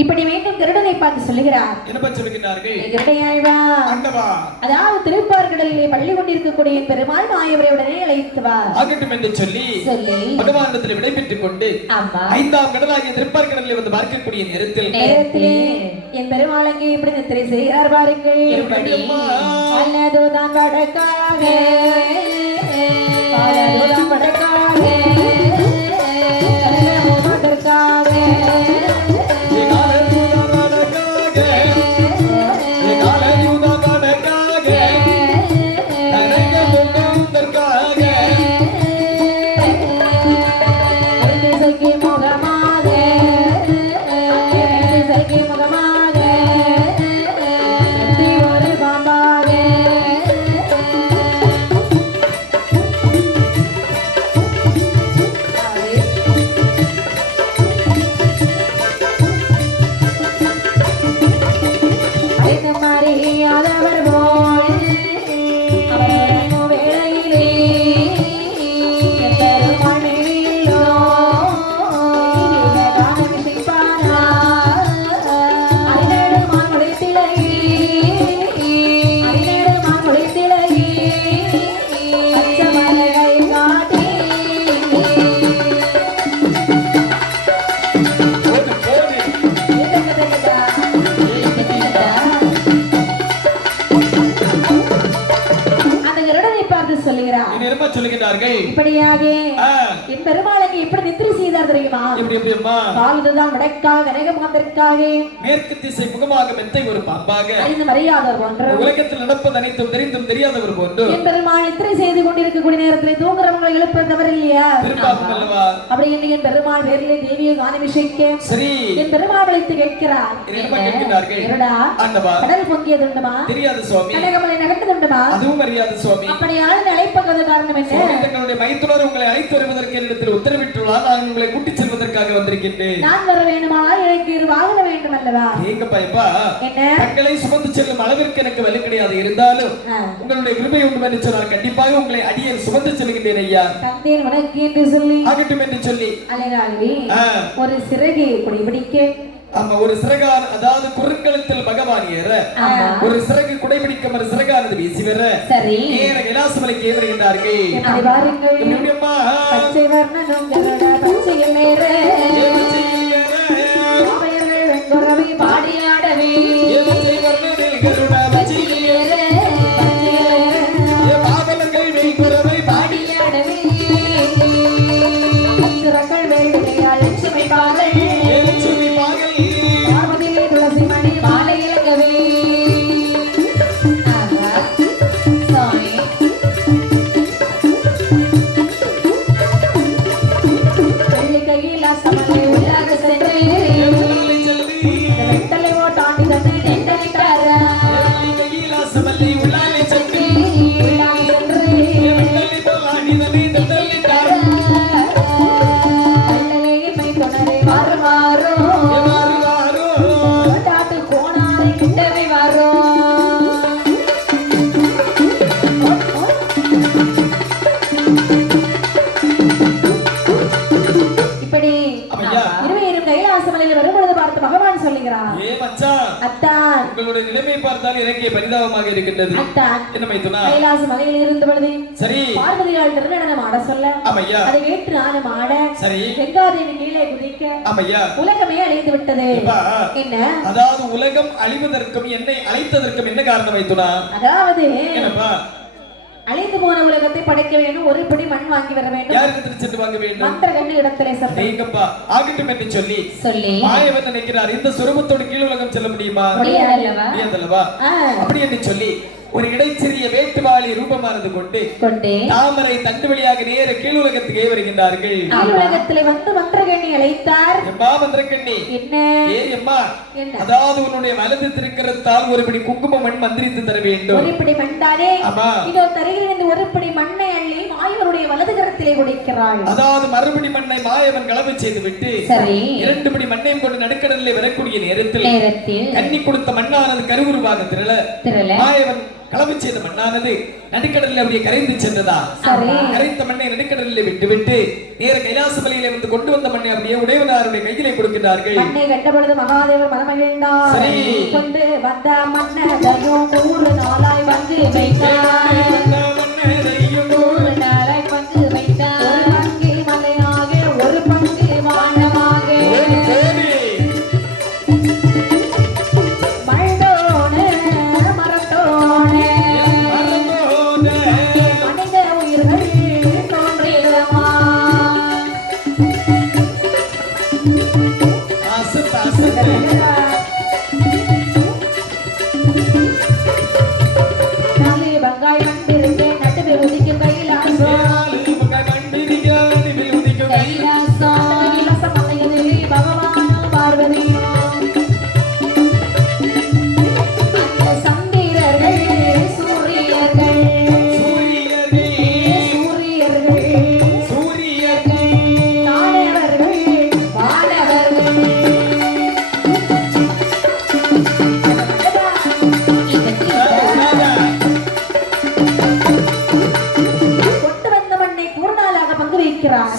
இப்படி மீண்டும் கருடனை பார்த்து சொல்லுகிறார். என்ன சொல்லுகிறார்கள்? கருடையாழ்வா, ஆண்டவா, அதாவது திருப்பார்கடலிலே பள்ளி கொண்டிருக்கக்கூடிய பெருமாள் மாயவரை உடனே அழைத்து வா ஆகட்டும் என்று சொல்லி பகவானிடத்தில் விடைபெற்றுக் கொண்டு ஐந்தாம் கடலாகிய திருப்பார்கடலில் வந்து பார்க்கக்கூடிய நேரத்திலே என் பெருமாள் அங்கே இப்படி நித்திரை செய்கிறார் பாருங்கள். அல்லதுதான் வடக்காக அல்லதுதான் வடக்காக சொல்லுகிறார்கள். இப்படியாக என் பெருமாளுக்கு எப்படி நித்திரை செய்தார் தெரியுமா? காலதுதான் வடக்காக கனகமாதற்காக மேற்கு திசை முகமாக மெத்தை ஒரு பாம்பாக அறிந்து மரியாதவர் போன்ற உலகத்தில் நடப்பது அனைத்தும் தெரிந்தும் தெரியாதவர் போன்று என் பெருமாள் நித்திரை செய்து கொண்டிருக்கக்கூடிய நேரத்தில் தூங்குறவங்களை எழுப்ப தவறு இல்லையா? அப்படி என்று என் பெருமாள் பேரிலே தேவியை காணவிஷைக்க சரி என் பெருமாள் அழைத்து கேட்கிறார். கடல் பொங்கியதுண்டுமா? தெரியாது சுவாமி. கனகமலை நகர்ந்ததுண்டுமா? அதுவும் அறியாது சுவாமி. அப்படியான அழைப்பது காரணம் என்ன? தங்களுடைய மைத்துனர் உங்களை அழைத்து வருவதற்கு என்னிடத்தில் உத்தரவிட்டுள்ளார். நான் உங்களை கூட்டிச் செல்வதற்காக வந்திருக்கின்றேன். நான் வர வேண்டுமானால் எனக்கு இரு வாகனம் வேண்டும் அல்லவா? ஏங்கப்பா என்ன தங்களை சுமந்து செல்லும் அளவிற்கு எனக்கு வலி கிடையாது. இருந்தாலும் உங்களுடைய கிருபை உண்டு என்று சொன்னால் கண்டிப்பாக உங்களை அடியேன் சுமந்து செல்கின்றேன் ஐயா. தந்தேன் உனக்கு என்று சொல்லி ஆகட்டும் என்று சொல்லி அழகாகவே ஒரு சிறகை குடைபிடிக்க ஆமா ஒரு சிறகான அதாவது குறுக்களத்தில் பகவான் ஏற ஒரு சிறகு குடைபிடிக்க ஒரு சிறகானது வீசி வர சரி ஏற கைலாசமலைக்கு ஏறுகின்றார்கள். அப்படி பாருங்கள் எப்படியம்மா பச்சை வர்ணனும் கருட பச்சையில் ஏற பாவையர்கள் வெண்குறவை பாடியாடவே பச்சை வர்ணனில் கருட பச்சையில் ஏற பாவலர்கள் வெண்குறவை பாடியாடவே சிறக்கள் வேண்டுகையால் லட்சுமி பாகல் உங்களுடைய நிலைமை பார்த்தால் எனக்கே பரிதாபமாக இருக்கின்றது. என்ன மைத்துனா கைலாச மலையில் இருந்த பொழுது சரி பார்வதியால் திருநடனம் ஆட சொல்ல ஆமையா அதை ஏற்று நானும் ஆட சரி கங்காதேவி கீழே குதிக்க ஆமையா உலகமே அழிந்து விட்டது. என்ன அதாவது உலகம் அழிவதற்கும் என்னை அழைத்ததற்கும் என்ன காரணம் மைத்துனா? அதாவது என்னப்பா அழிந்து போன உலகத்தை படைக்க வேண்டும். ஒரு பிடி மண் வாங்கி வர வேண்டும். யாருக்கு சென்று வாங்க வேண்டும்? மந்திரகண்ட இடத்திலே சத்தேங்கப்பா ஆகட்டும் என்று சொல்லி மாயவன் நினைக்கிறார் இந்த சுரூபத்தோடு கீழ் உலகம் செல்ல முடியுமா? முடியாதல்லவா? அப்படி என்று சொல்லி ஒரு இடைச்சிறிய வேட்டுவாளி ரூபமானது கொண்டு தாமரை தண்டு வழியாக நேர கீழ் உலகத்துக்கு வருகின்றார்கள். கீழ் உலகத்திலே வந்து மந்திரகண்ணி அழைத்தார். எம்மா மந்திரகண்ணி என்ன எம்மா அதாவது உன்னுடைய வலது திருக்கரத்தால் ஒரு பிடி குங்கும மண் மந்திரித்து தர வேண்டும். ஒரு பிடி மண் தானே? இதோ தருகிறேன். இந்த ஒரு பிடி மண்ணை அள்ளி மாயவனுடைய வலது கரத்திலே குடிக்கிறாள். அதாவது மறுபடி மண்ணை மாயவன் கலவை செய்து விட்டு சரி இரண்டு பிடி மண்ணையும் கொண்டு நடுக்கடலில் வரக்கூடிய நேரத்தில் கண்ணி கொடுத்த மண்ணானது கருவுருவாக திரள மாயவன் களவு செய்த மண்ணானது நடுக்கடலில் அப்படியே கரைந்து சென்றதா? கரைத்த மண்ணை நடுக்கடலில் விட்டுவிட்டு நேர கைலாச மலையிலே வந்து கொண்டு வந்த மண்ணை அப்படியே உடையவனாருடைய கையிலே கொடுக்கிறார்கள். மண்ணை கண்டபொழுது மகாதேவர் மனமகிழ்ந்தார். கொண்டு வந்த மன்னரையும் 100 நாளாய் வந்து வைத்தார்.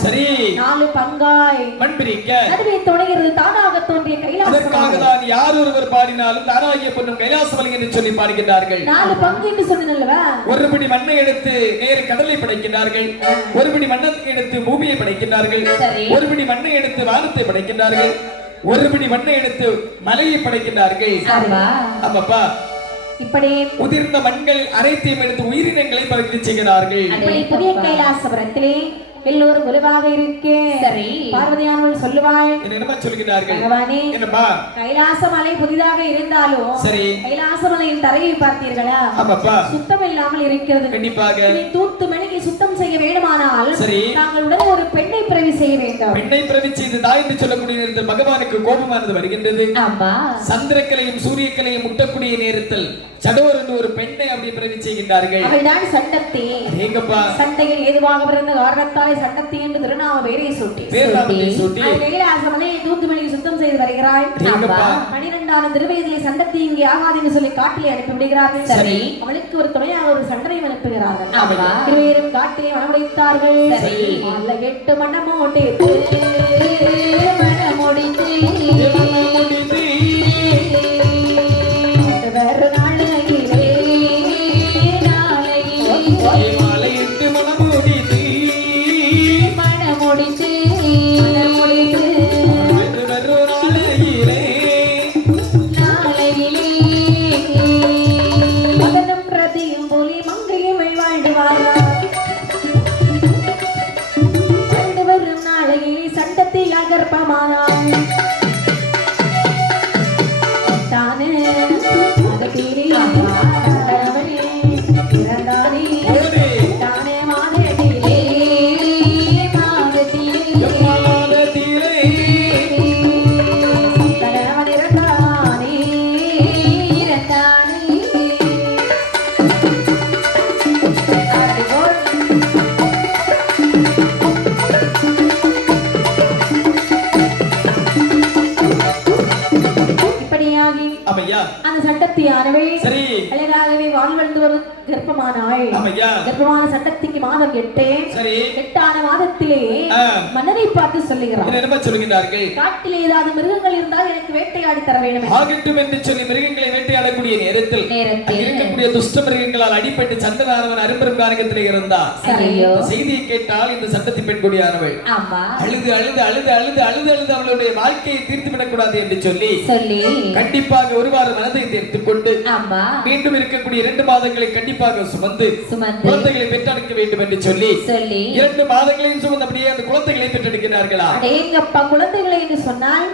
சரி 4 பங்காய் மண் பிரிக்க அதுவே தொடங்கிறது தானாக தோன்றிய கைலாசம். அதற்காக தான் யார் ஒருவர் பாடினாலும் தானாகிய பொண்ணும் கைலாசமலை என்று சொல்லி பாடுகிறார்கள். 4 பங்கு என்று சொன்னேன்லவா? ஒரு பிடி மண்ணை எடுத்து நேர கடலை படைக்கிறார்கள், ஒரு பிடி மண்ணை எடுத்து பூமியை படைக்கிறார்கள், ஒரு பிடி மண்ணை எடுத்து வானத்தை படைக்கிறார்கள், ஒரு பிடி மண்ணை எடுத்து மலையை படைக்கிறார்கள். ஆமாப்பா, இப்படி உதிர்ந்த மண்கள் அனைத்தையும் எடுத்து உயிரினங்களை படைத்து செய்கிறார்கள். புதிய கைலாசபுரத்திலே எல்லோரும் குருவாக இருக்கேன். சரி, பார்வதியானவள் சொல்லுவாள். என்னமா சொல்கிறார்கள்? பகவானே, என்னப்பா? கைலாச மலை புதிதாக இருந்தாலும் சரி, கைலாச மலையின் தரையை பார்த்தீர்களா? ஆமாப்பா, சுத்தம் இல்லாமல் இருக்கிறது. கண்டிப்பாக இதை தூத்து மெழுகி சுத்தம் செய்ய வேண்டுமானால் சரி, நாங்கள் உடனே ஒரு பெண்ணை பிறவி செய்ய வேண்டும். பெண்ணை பிறவி செய்து தாய் என்று சொல்லக்கூடிய நேரத்தில் பகவானுக்கு கோபமானது வருகின்றது. ஆமா, சந்திரக்கலையும் சூரியக்கலையும் முட்டக்கூடிய நேரத்தில் சடோர் என்று ஒரு பெண்ணை அப்படி பிறவி செய்கின்றார்கள். அவள்தான் சண்டத்தி. ஏங்கப்பா, சண்டையில் ஏதுவாக பிறந்த காரணத்தாலே சண்டத்தி என்று திருநாம பேரை சூட்டி கைலாசமலை தூத்து மெழுகி சுத்தம் செய்து வருகிறாள். 12ஆம் திருவயதிலே சண்டத்தி இங்கே ஆகாதுன்னு சொல்லி காட்டிலே அனுப்பி விடுகிறார்கள். சரி, அவளுக்கு ஒரு துணையாக ஒரு சண்டனையும் அனுப்புகிறார்கள். இருவரும் காட்டிலே மனமுடைத்தார்கள். 8 மணமோட்டே மணமுடித்து வேறு நாளையிலே மாலையிட்டு மணமுடித்து மதனம் பிரதியும் போலி மங்கையை வாழ்ந்து வரும் நாளையிலே சண்டத்தை அகர்ப்பமானாள். தானே அதை பீரி பிறந்தானே தானே மாதத்திலே அந்த சட்டத்தியானவள் அழகாகவே வாழ்வந்து வரும் கர்ப்பமானாள். கர்ப்பமான சட்டத்திற்கு மாதம் 8. 8ஆன மாதத்திலே மன்னரை பார்த்து சொல்லுகிறார்கள், காட்டிலே ஏதாவது மிருகங்கள் இருந்தால் எனக்கு வேட்டையாடி தர வேண்டும் ஆகட்டும் என்று சொல்லி மிருகங்களை வேட்டையாடக்கூடிய நேரத்தில் இருக்கக்கூடிய துஷ்ட மிருகங்களால் அடிபட்டு சண்டனானவன் அரும்பெரும் காரகத்திலே இருந்தார். செய்தியை கேட்டால் இந்த சட்டத்தின் பெண் கொடியானவள் அழுது அழுது அழுது அழுது அழுது அழுது அவளுடைய வாழ்க்கையை தீர்த்து விடக்கூடாது என்று சொல்லி கண்டிப்பாக ஒரு வார மனதை தீர்த்துக் கொண்டு மீண்டும் இருக்கக்கூடிய 2 மாதங்களை கண்டிப்பாக சுமந்து குழந்தைகளை பெற்றெடுக்க வேண்டும் என்று சொல்லி 2 மாதங்களையும் சுமந்து அப்படியே அந்த குழந்தைகளை பெற்றெடுக்கிறார்களா? எங்கப்பா, குழந்தைகளை என்று சொன்னால்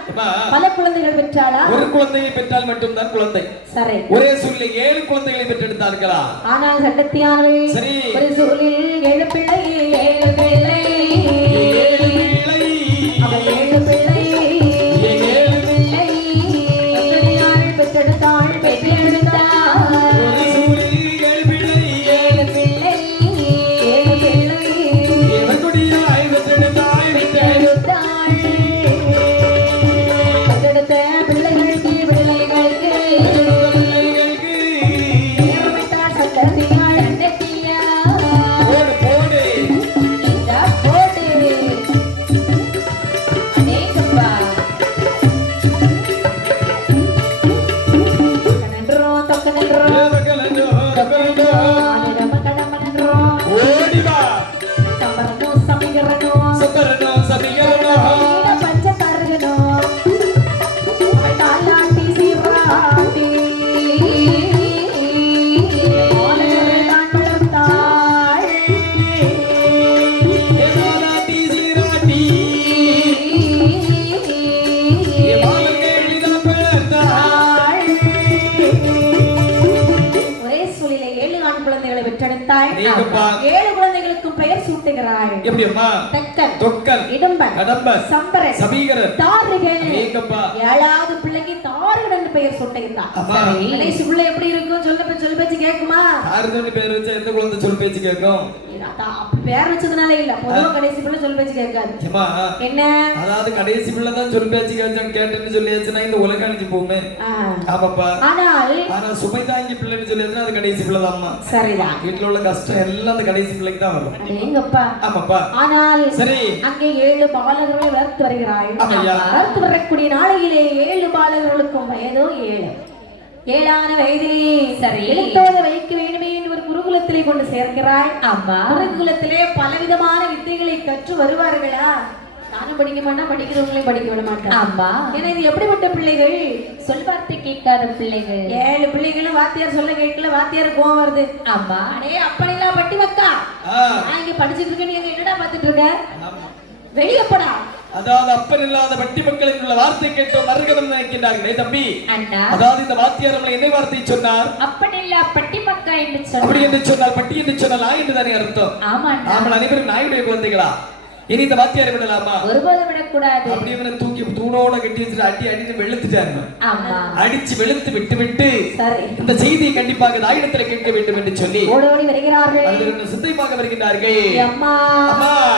பல குழந்தைகள் பெற்றாளா? ஒரு குழந்தையை பெற்றால் மட்டும்தான் குழந்தை. சரி, ஒரே சொல்லில் 7 குழந்தைகளை பெற்றெடுத்தார்களா? ஆனால் சட்டத்தியானவள் சரி, ஒரு சொல்லில் 7 பிள்ளை 7 பிள்ளை 7 பிள்ளை பெற்றெடுத்தாள் பெற்றெடுத்தாள். பிள்ளைகளுக்கு நீங்கப்பா 7 குழந்தைகளுக்கும் பெயர் சூட்டுகிறாள். எப்படி அம்மா? தெக்கன், தொக்கன், இடும்பன், கடம்பன், சம்பரன், சபீகரன், தாரிகன். நீங்கப்பா 7வது பிள்ளைக்கு தாரிகன் என்று பெயர் சூட்டுகிறார். சரி, கடைசி பிள்ளை எப்படி இருக்கும்? சொல்ல பேச்சு கேக்குமா? தாரிகன் பேர் வச்சா எந்த குழந்தை சொல் பேச்சு கேட்கும்? அப்படி பேர் வச்சதுனால இல்ல, பொதுவா கடைசி பிள்ளை சொல் பேச்சு கேட்காது. அம்மா என்ன? அதாவது கடைசி பிள்ளை தான் சொல் பேச்சு கேட்டேன்னு சொல்லியாச்சுன்னா இந்த உலகம் அழிஞ்சு போகுமே. ஆமாப்பா. ஆனா சுமை தாங்கி பிள்ளைன்னு சொல்லியாச்சுன்னா அது கடைசி பிள்ளை தான்மா. சரிதான். வீட்டுல உள்ள கஷ்டம் எல்லாம் அந்த கடைசி பிள்ளைக்கு தான் வரும். எங்கப்பா? ஆமாப்பா. ஆனால் சரி, அங்கே 7 பாலகர்களை வளர்த்து வருகிறாள். வளர்த்து வரக்கூடிய நாளையிலே 7 பாலகர்களுக்கும் வயதோ 7. 7ஆன வயதிலே சரி எழுத்தோடு வைக்க வேண்டுமே என்று ஒரு குருகுலத்திலே கொண்டு சேர்க்கிறாள். ஆமா, குருகுலத்திலே பலவிதமான வித்தைகளை கற்று வருவார்களா? நானும் படிக்க மாட்டேன், படிக்கிறவங்களையும் படிக்க விட மாட்டேன். ஆமா, ஏன்னா இது எப்படிப்பட்ட பிள்ளைகள்? சொல்வார்த்தை கேட்காத பிள்ளைகள். 7 பிள்ளைகளும் வாத்தியார் சொல்ல கேட்கல, வாத்தியார் கோவம் வருது. ஆமா, அடே அப்பனெல்லாம் பட்டி வக்கா, நான் இங்க படிச்சிட்டு இருக்கேன், நீங்க என்னடா பாத்துட்டு இருக்க? வெளியப்படா. அதாவது அப்பன் இல்லாத பட்டி மக்களின் உள்ள வார்த்தை கேட்டு மறுகணம் நினைக்கின்றார்களே தம்பி. அதாவது இந்த வாத்தியார் நம்மளை என்ன வார்த்தை சொன்னார்? அப்பன் இல்ல பட்டி மக்கா என்று சொன்னார். அப்படி என்று சொன்னால் பட்டி என்று சொன்னால் நாய் என்று தானே அர்த்தம். ஆமா, நாம அனைவரும் நாயுடைய குழந்தைகளா? இனி இந்த வாத்தியாரை விடலாமா? ஒருபோதும் விடக்கூடாது. அப்படி இவனை தூக்கி தூணோட கட்டி வச்சுட்டு அடின்னு வெளுத்துட்டாங்க. அடிச்சு வெளுத்து விட்டு இந்த செய்தியை கண்டிப்பாக தாயிடத்துல கேட்க வேண்டும் என்று சொல்லி ஓடோடி வருகிறார்கள். சித்தைமாக வருகிறார்கள். அம்மா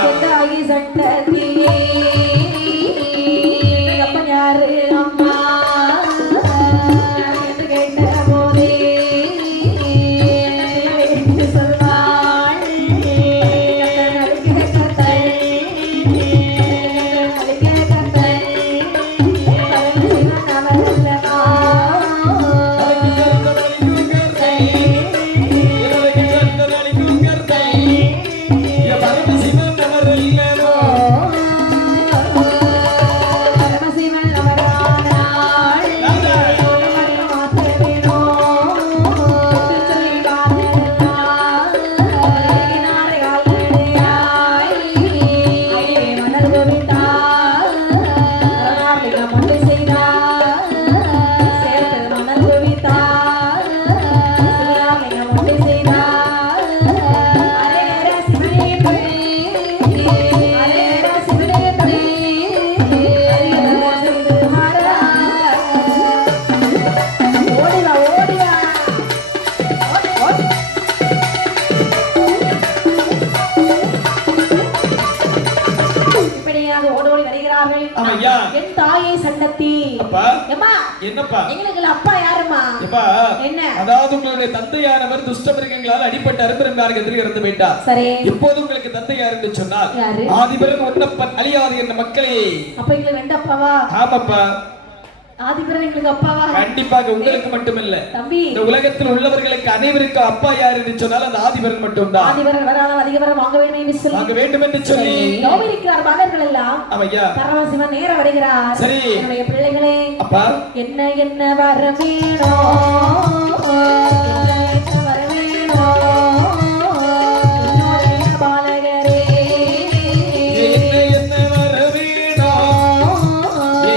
செந்தாயி சட்டத்திலே அப்ப யாரு அம்மா என்று கேட்ட போதே என் தாயை சண்டத்தி. என்னப்பா எங்களுக்கு அப்பா யாருமா? என்ன? அதாவது உங்களுடைய தந்தையானவர் துஷ்ட மிருகங்களால் அடிபட்டு அரும்பெருமார்க்கு இறந்து விட்டார். சரி, இப்போது உங்களுக்கு தந்தை யார் என்று சொன்னால் ஆதிபரன் ஒன்னப்பன் அழியாது என்ற மக்களே. அப்ப எங்களுக்கு 2 அப்பாவா? ஆமாப்பா, ஆதிபரன் எங்களுக்கு அப்பாவா? கண்டிப்பாக உங்களுக்கு மட்டுமில்ல தம்பி, இந்த உலகத்தில் உள்ளவர்களுக்கு அனைவருக்கும் அப்பா யார் என்று சொன்னால் அந்த ஆதிபரன் மட்டும்தான். ஆதிபரன் வராலும் அதிகபரம் வாங்க வேண்டும் என்று சொல்லி வாங்க வேண்டும் என்று சொல்லி நோவிருக்கிறார் பாலர்கள் எல்லாம். ஆமையா, பரமசிவன் நேர வருகிறார். சரி, என்னுடைய பிள்ளைகளே அப்பா என்ன என்ன வர வேணும், வர வேணும் என்னுடைய பாலகரே, என்ன என்ன வர வேணும்,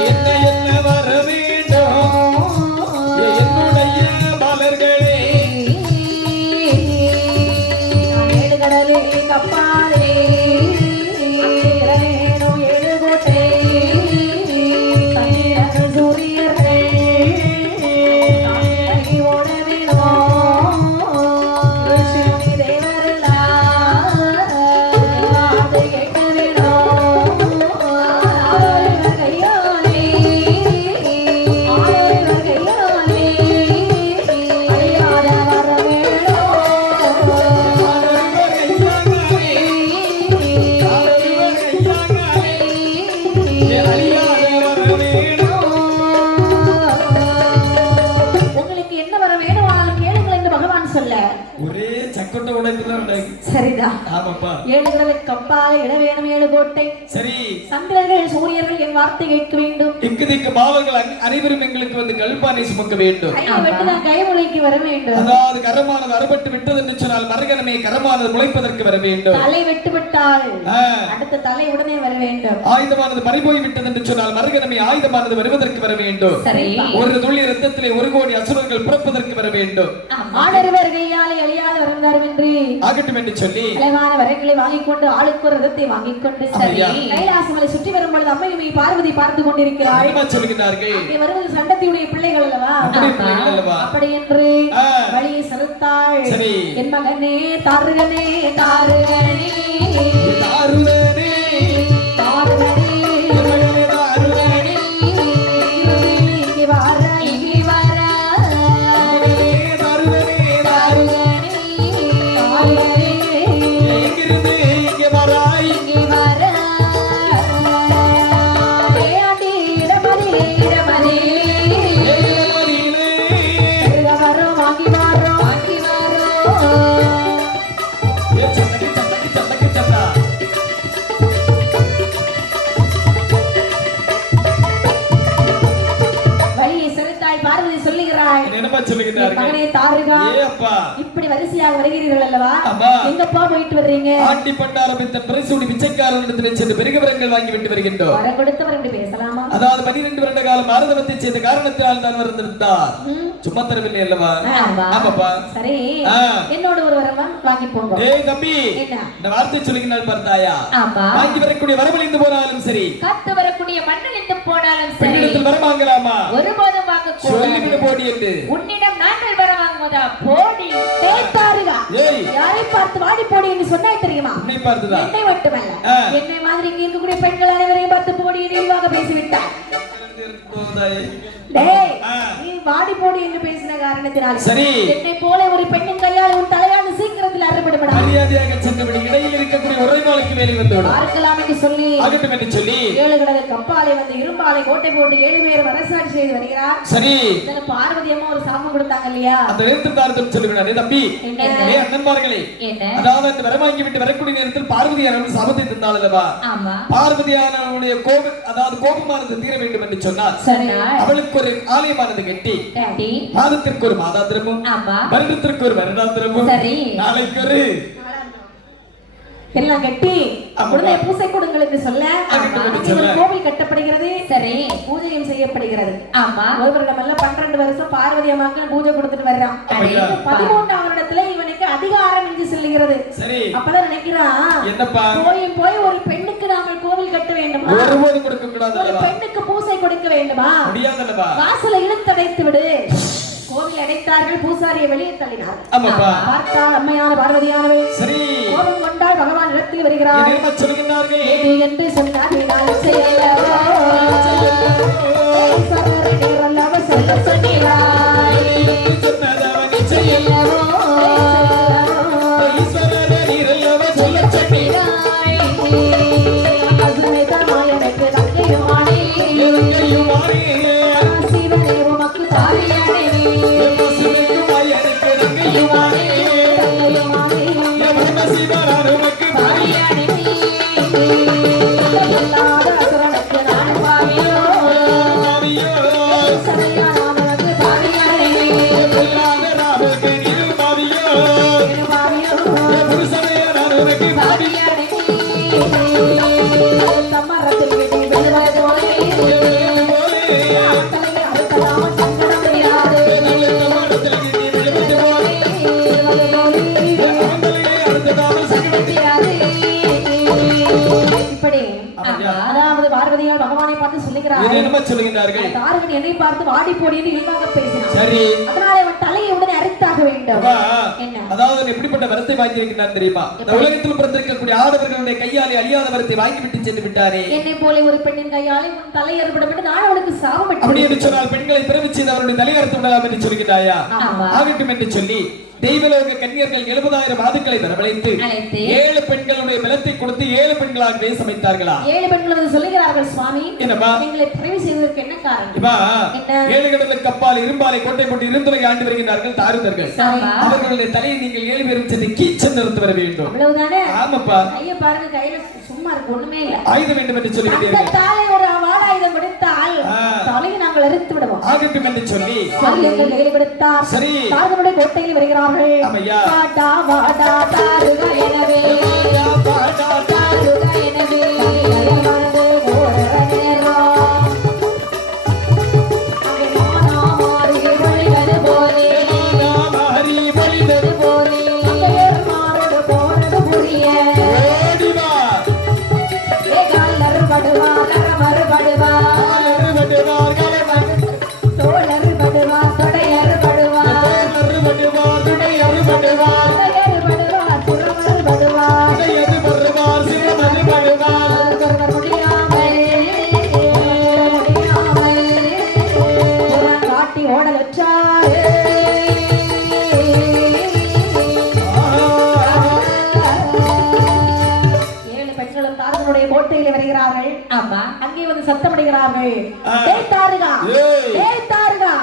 என்ன என்ன வர வேணும் என்னுடைய பாலர்களே, ஏழு கடலே கப்பாலே வேணும் 7 கோட்டை சூரியர்கள் ஓட வேணும் சரிதான். ஆமாப்பா. 7 கடலுக்கு அப்பாலே இட வேணும் 7 கோட்டை. சரி. சந்திரர்கள் சூரியர்கள் என் வார்த்தை கேட்க வேண்டும். இங்கு திக்கு பாவங்கள் அனைவரும் எங்களுக்கு வந்து கல்பானை சுமக்க வேண்டும். கையை வெட்டுதான் கைமுளைக்கு வர வேண்டும். அதாவது கரமானது அறுபட்டு விட்டது என்று சொன்னால் மறுகணமே கரமானது முளைப்பதற்கு வர வேண்டும். தலை வெட்டுவிட்டால் அடுத்த தலை உடனே வர வேண்டும். ஆயுதமானது மறைபோய் விட்டது என்று சொன்னால் மறுகணமே ஆயுதமானது வருவதற்கு வர வேண்டும். ஒரு துளி ரத்தத்திலே 1 கோடி அசுரர்கள் பிறப்பதற்கு வர வேண்டும். ஆடருவர் கையாலே அழியாத வரம் தரும் என்று ஆகட்டும் என்று சொல்லி அழகான வரங்களை வாங்கிக் கொண்டு ஆளுக்கு ஒரு ரதத்தை வாங்கிக் கொண்டு கைலாசமலை சுற்றி வரும் பொழுது அம்மையுமே பார்வதி பார்த்து கொண்டிருக்கிறாள். சொல்கிறார்கள் அங்கே வருவது சண்டத்தியுடைய பிள்ளைகள் அல்லவா? அப்படி என்று வழியை செலுத்தாள். என் மகனே தாருகனே தாருகனே தாருகனே தாருகனே இங்கே வார இங்கே வார தாருகனே தாருகனே தாருகனே எங்கிருந்து இங்கே வராய் இங்கே வார ஏடி இடமதி இடமதி வரோம் வாங்கி வாரோம் வாங்கி வாரோம். வழியை செலுத்தாய் பார்வதி சொல்லுகிறாய். மகனே தாருகா இப்படி வரிசையாக வருகிறீர்கள் அல்லவா? எங்கப்பா போயிட்டு வர்றீங்க? ஆண்டி பண்டாரமித்த பரிசூடி பிச்சைக்காரனிடத்திலே சென்று பெருகவரங்கள் வாங்கி விட்டு வருகின்றோம். வர கொடுத்தவர் இப்படி பேசலாமா? அதாவது 12 வருட காலம் பாரதவத்தை செய்த காரணத்தினால் தான் வந்திருந்தார். சும்மா தரவில்லை அல்லவா? ஆமாப்பா. சரி என்னோட ஒரு வரம் வாங்கி போங்க. ஏய் தம்பி இந்த வார்த்தை சொல்லுகிறாள் பார்த்தாயா? வாங்கி வரக்கூடிய வரவழிந்து போனாலும் சரி காத்து வரக்கூடிய மண்ணிலிருந்து போனாலும் சரி பெண்ணிடத்தில் வர வாங்கலாமா? ஒருபோதும் வாங்க சொல்லிவிடு போடி என்று உன்னிடம் நாங்கள் வர வாங்குவதா? போடி தேத்தாருகா. யாரை பார்த்து வாடி போடி என்று சொன்னாய் தெரியுமா? உன்னை பார்த்துதான். என்னை மட்டுமல்ல என்னை மாதிரி இங்க இருக்கக்கூடிய பெண்கள் அனைவரையும் பார்த்து போடி இழிவாக பேசிவிட்டார். நீ வாடி போடி என்று பேசின காரணத்தினால் சரி என்னை போல ஒரு பெண்ணின் கையால் உன் தலையாண்டு சீக்கிரத்தில் அறுபடுபடா. மரியாதையாக சென்றபடி இடையில் இருக்கக்கூடிய உரைவாளுக்கு வேலை வந்தோடு பார்க்கலாம் என்று சொல்லி ஆகட்டும் என்று சொல்லி 7 கடலுக்கு அப்பாலே வந்து இரும்பாலை கோட்டை போட்டு 7 பேர் அரசாட்சி செய்து வருகிறார். சரி இதுல பார்வதி அம்மா ஒரு சாமம் கொடுத்தாங்க இல்லையா? அந்த நேரத்தில் தாரதம் சொல்லுகிறானே தம்பி ஏ அண்ணன்மார்களே அதாவது அந்த வரம் வாங்கி விட்டு வரக்கூடிய நேரத்தில் பார்வதியானவள் சாபத்தை தந்தாள் அல்லவா? பார்வதியானவளுடைய கோபம் அதாவது கோபமானது தீர வேண்டும் என்று சொன்னார். அவளுக்கு ஒரு ஆலயமானது கட்டி மாதத்திற்கு ஒரு மாதாந்திரமும் வருடத்திற்கு ஒரு வருடாந்திரமும் நாளைக்கு ஒரு எல்லாம் கட்டி உடனே பூசை கொடுங்களுக்கு சொல்ல கோவில் கட்டப்படுகிறது. சரி பூஜையும் செய்யப்படுகிறது. ஆமா ஒரு வருடம் அல்ல 12 வருஷம் பார்வதி அம்மாக்கு பூஜை கொடுத்துட்டு வர்றான். 13ஆம் வருடத்துல இவனுக்கு அதிகாரம் என்று சொல்லுகிறது. அப்பதான் நினைக்கிறான் போய் ஒரு பெண்ணுக்கு நாம கோவில் கட்ட வேண்டுமா? ஒரு பெண்ணுக்கு பூசை கொடுக்க வேண்டுமா? வாசலை இழுத்தடைத்து விடு. கோவில் அடைத்தார்கள். பூசாரியை வெளியே தள்ளினார். பார்த்தால் அம்மையான பார்வதியானவள் கோபம் கொண்டால் பகவான் இடத்தில் வருகிறார் என்று சொன்னார். அதாவது பார்வதியால் பகவானை பார்த்து சொல்லுகிறார்கள். தாரகன் என்னை பார்த்து வாடி போடி என்று இழிவாக பேசினான். சரி அதனால அவன் தலையை உடனே அறுத்தாக வேண்டும். என்ன அதாவது எப்படிப்பட்ட வரத்தை வாங்கி இருக்கிறான் தெரியுமா? இந்த உலகத்தில் பிறந்திருக்கக்கூடிய ஆடவர்களுடைய கையாலே அழியாத வரத்தை வாங்கி விட்டு சென்று விட்டாரே. என்னை போல ஒரு பெண்ணின் கையாலே உன் தலை அறுபடப்பட்டு நான் அவளுக்கு சாபம். அப்படி என்று சொன்னால் பெண்களை பிறவி செய்து அவருடைய தலை அறுத்து விடலாம் என்று சொல்கிறாயா? ஆகட்டும் என்று சொல்லி தெய்வலோக கன்னியர்கள் 70,000 மாதுக்களை வரவழைத்து அழைத்து 7 பெண்களுடைய பலத்தை கொடுத்து 7 பெண்களாகவே சமைத்தார்களா? 7 பெண்கள் வந்து சொல்லுகிறார்கள் சுவாமி. என்னப்பா? எங்களை பிறவி செய்வதற்கு என்ன காரணம்? இப்பா என்ன? 7 கடலுக்கு அப்பால் இரும்பாலை கோட்டை போட்டு இருந்துரை ஆண்டு வருகிறார்கள் தாருதர்கள். அவர்களுடைய தலையை நீங்கள் 7 பேரும் சென்று கீச்சன் நிறுத்த வர வேண்டும். அவ்வளவுதானே? ஆமாப்பா. கையை பாருங்க, கையில சும்மா இருக்கு, ஒண்ணுமே இல்ல. ஆயுதம் வேண்டும் என்று சொல்லிவிட்டீர்கள். அந்த தாளை ஒரு வாளாயுதம் கொடுத்தால் தலையை நாங்கள் அறுத்து விடுவோம். ஆகட்டும் என்று சொல்லி எங்கள் கையில் கொடுத்தார். சரி, தார்களுடைய கோட்டையில் வருகிறார்கள். ஆமையா. வாடா வாடா தாருக எனவே, வாடா தாருக எனவே வந்து ஓர நேரம் அங்கே மானா மாறி வழிவது போலே, மாறி வழிவது போலே மாறடு போரடு புரிய ஓடிவா ஏகாலர் படுவார் அரமர் படுவார் தோழர் படுவார் தொடையர் படுவார் தொடையர் படுவார் புறவர் படுவார் காட்டி ஓடலற்றார். 7 பெண்களும் தார்களுடைய கோட்டையிலே வருகிறார்கள். ஆமா, அங்கே வந்து சத்தமிடுகிறார்கள். ஏய் தாருகா, ஏய் தாருகா,